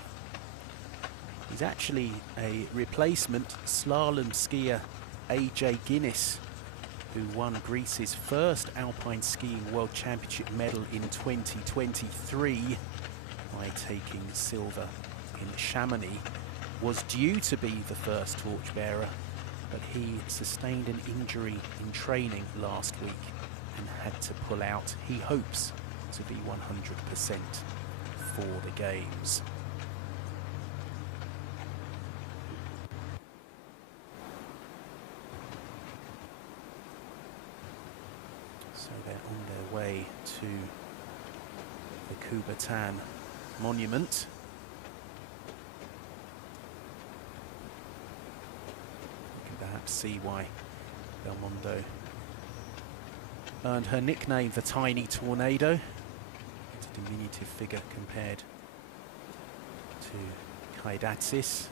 He's actually a replacement slalom skier AJ Guinness, who won Greece's first Alpine Skiing World Championship medal in 2023 by taking silver in Chamonix, was due to be the first torchbearer, but he sustained an injury in training last week and had to pull out. He hopes to be 100% for the Games. So they're on their way to the Coubertin monument. Perhaps see why Belmondo earned her nickname the Tiny Tornado. It's a diminutive figure compared to Kaidatsis.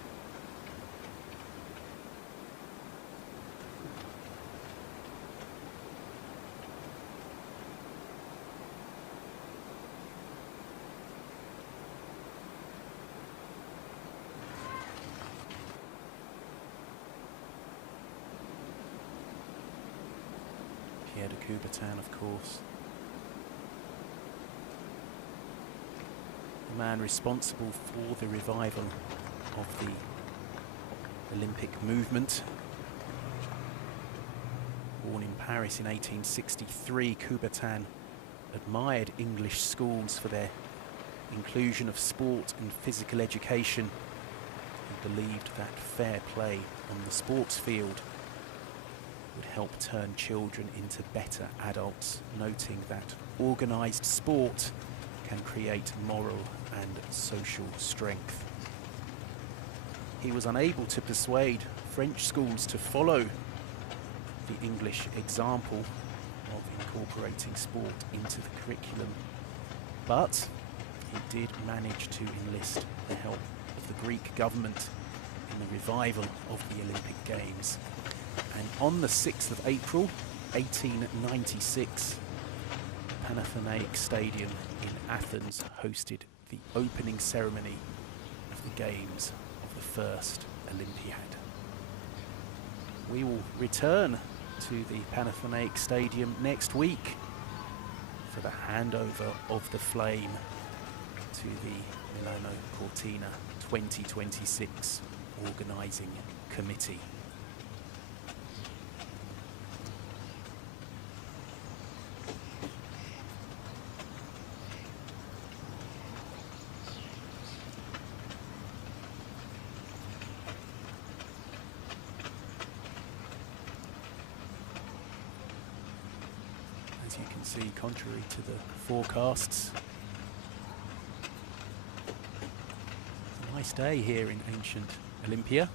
Pierre de Coubertin, of course. The man responsible for the revival of the Olympic movement. Born in Paris in 1863, Coubertin admired English schools for their inclusion of sport and physical education. He believed that fair play on the sports field would help turn children into better adults, noting that organised sport can create moral and social strength. He was unable to persuade French schools to follow the English example of incorporating sport into the curriculum, but he did manage to enlist the help of the Greek government in the revival of the Olympic Games. And on the 6th of April 1896, Panathenaic Stadium in Athens hosted the opening ceremony of the Games of the first Olympiad. We will return to the Panathenaic Stadium next week for the handover of the flame to the Milano Cortina 2026 organising committee. As you can see, contrary to the forecasts, it's a nice day here in ancient Olimpia.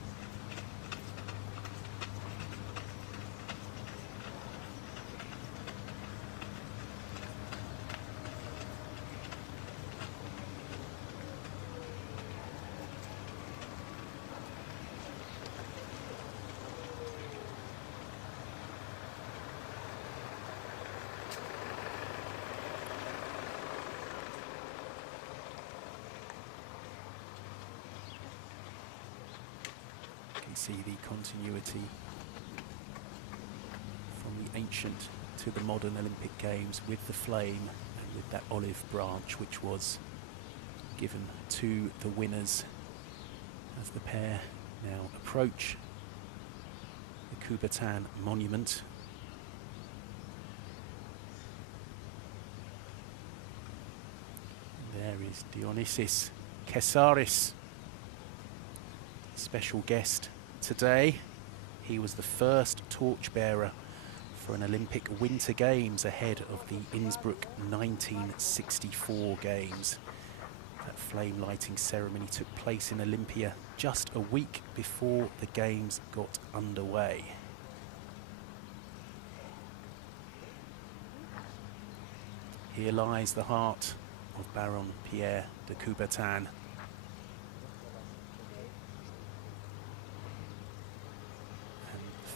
See the continuity from the ancient to the modern Olympic Games with the flame and with that olive branch which was given to the winners as the pair now approach the Coubertin monument. And there is Dionysios Kesaris, special guest today. He was the first torchbearer for an Olympic Winter Games ahead of the Innsbruck 1964 Games. That flame lighting ceremony took place in Olimpia just a week before the Games got underway. Here lies the heart of Baron Pierre de Coubertin.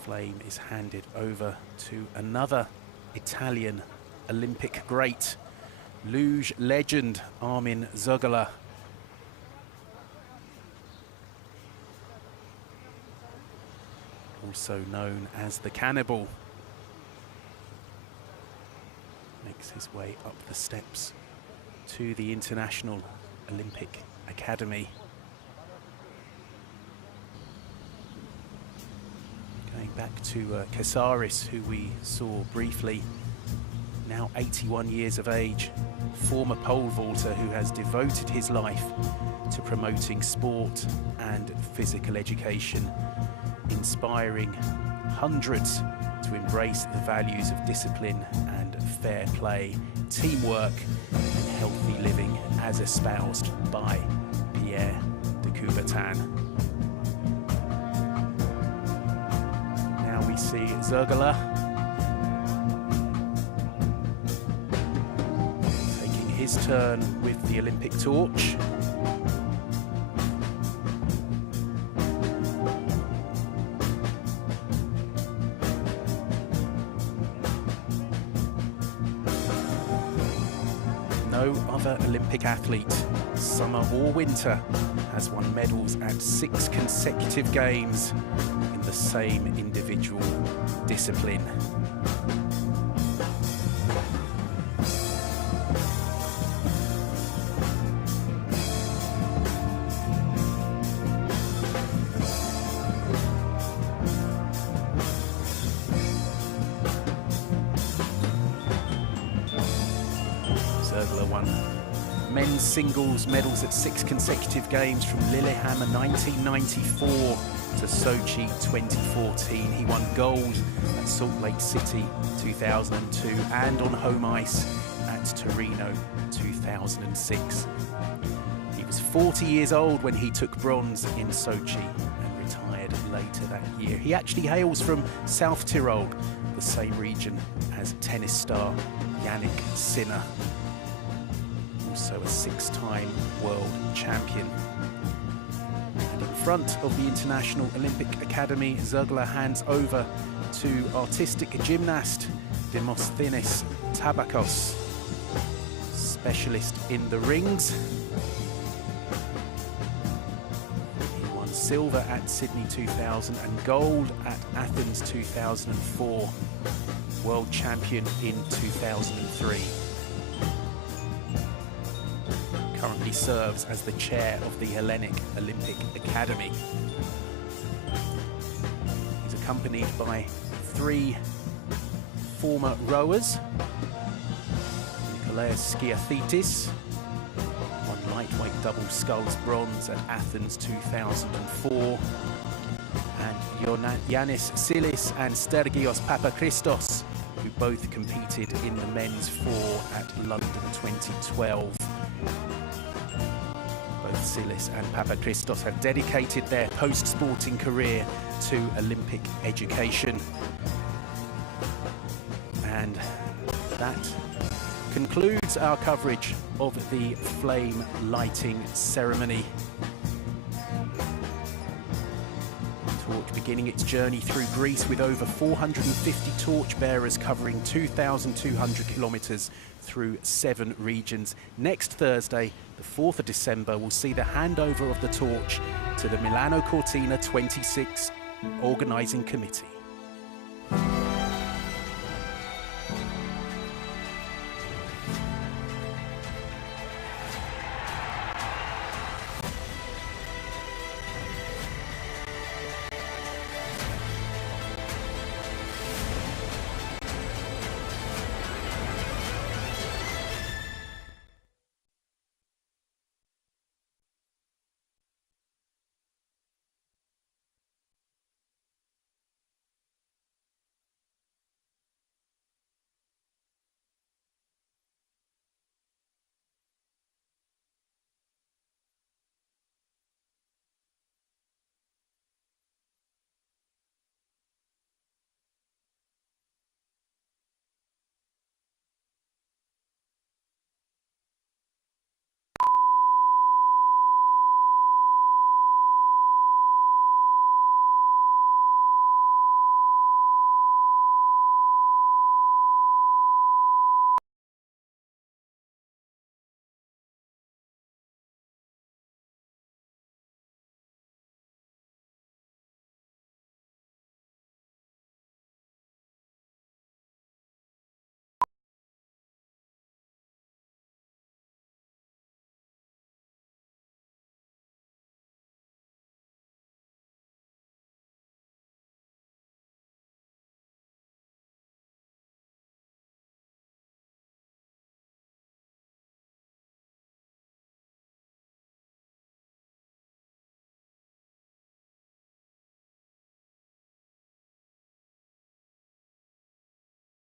Flame is handed over to another Italian Olympic great, luge legend Armin Zögler. Also known as the Cannibal. Makes his way up the steps to the International Olympic Academy. Going back to Kesaris, who we saw briefly, now 81 years of age, former pole vaulter who has devoted his life to promoting sport and physical education, inspiring hundreds to embrace the values of discipline and fair play, teamwork and healthy living as espoused by Pierre de Coubertin. See Zögler taking his turn with the Olympic torch. No other Olympic athlete, summer or winter, has won medals at 6 consecutive games in the same individual discipline. Zögler won men's singles medals at 6 consecutive games from Lillehammer 1994 to Sochi 2014. He won gold at Salt Lake City 2002 and on home ice at Athens, Torino 2006. He was 40 years old when he took bronze in Sochi and retired later that year. He actually hails from South Tyrol, the same region as tennis star Yannick Sinner, also a 6-time world champion. And in front of the International Olympic Academy, Zugler hands over to artistic gymnast Demosthenes Tabakos, specialist in the rings. He won silver at Sydney 2000 and gold at Athens 2004, world champion in 2003. Currently serves as the chair of the Hellenic Olympic Academy. He's accompanied by 3 former rowers: Nikolaos Skiathidis on lightweight double sculls bronze at Athens 2004, and Yannis Silis and Stergios Papachristos, who both competed in the men's 4 at London 2012. Both Silis and Papachristos have dedicated their post-sporting career to Olympic education. And that concludes our coverage of the flame lighting ceremony. Torch beginning its journey through Greece with over 450 torch bearers covering 2,200 kilometres through 7 regions. Next Thursday, the 4th of December, will see the handover of the torch to the Milano Cortina 26 organising committee.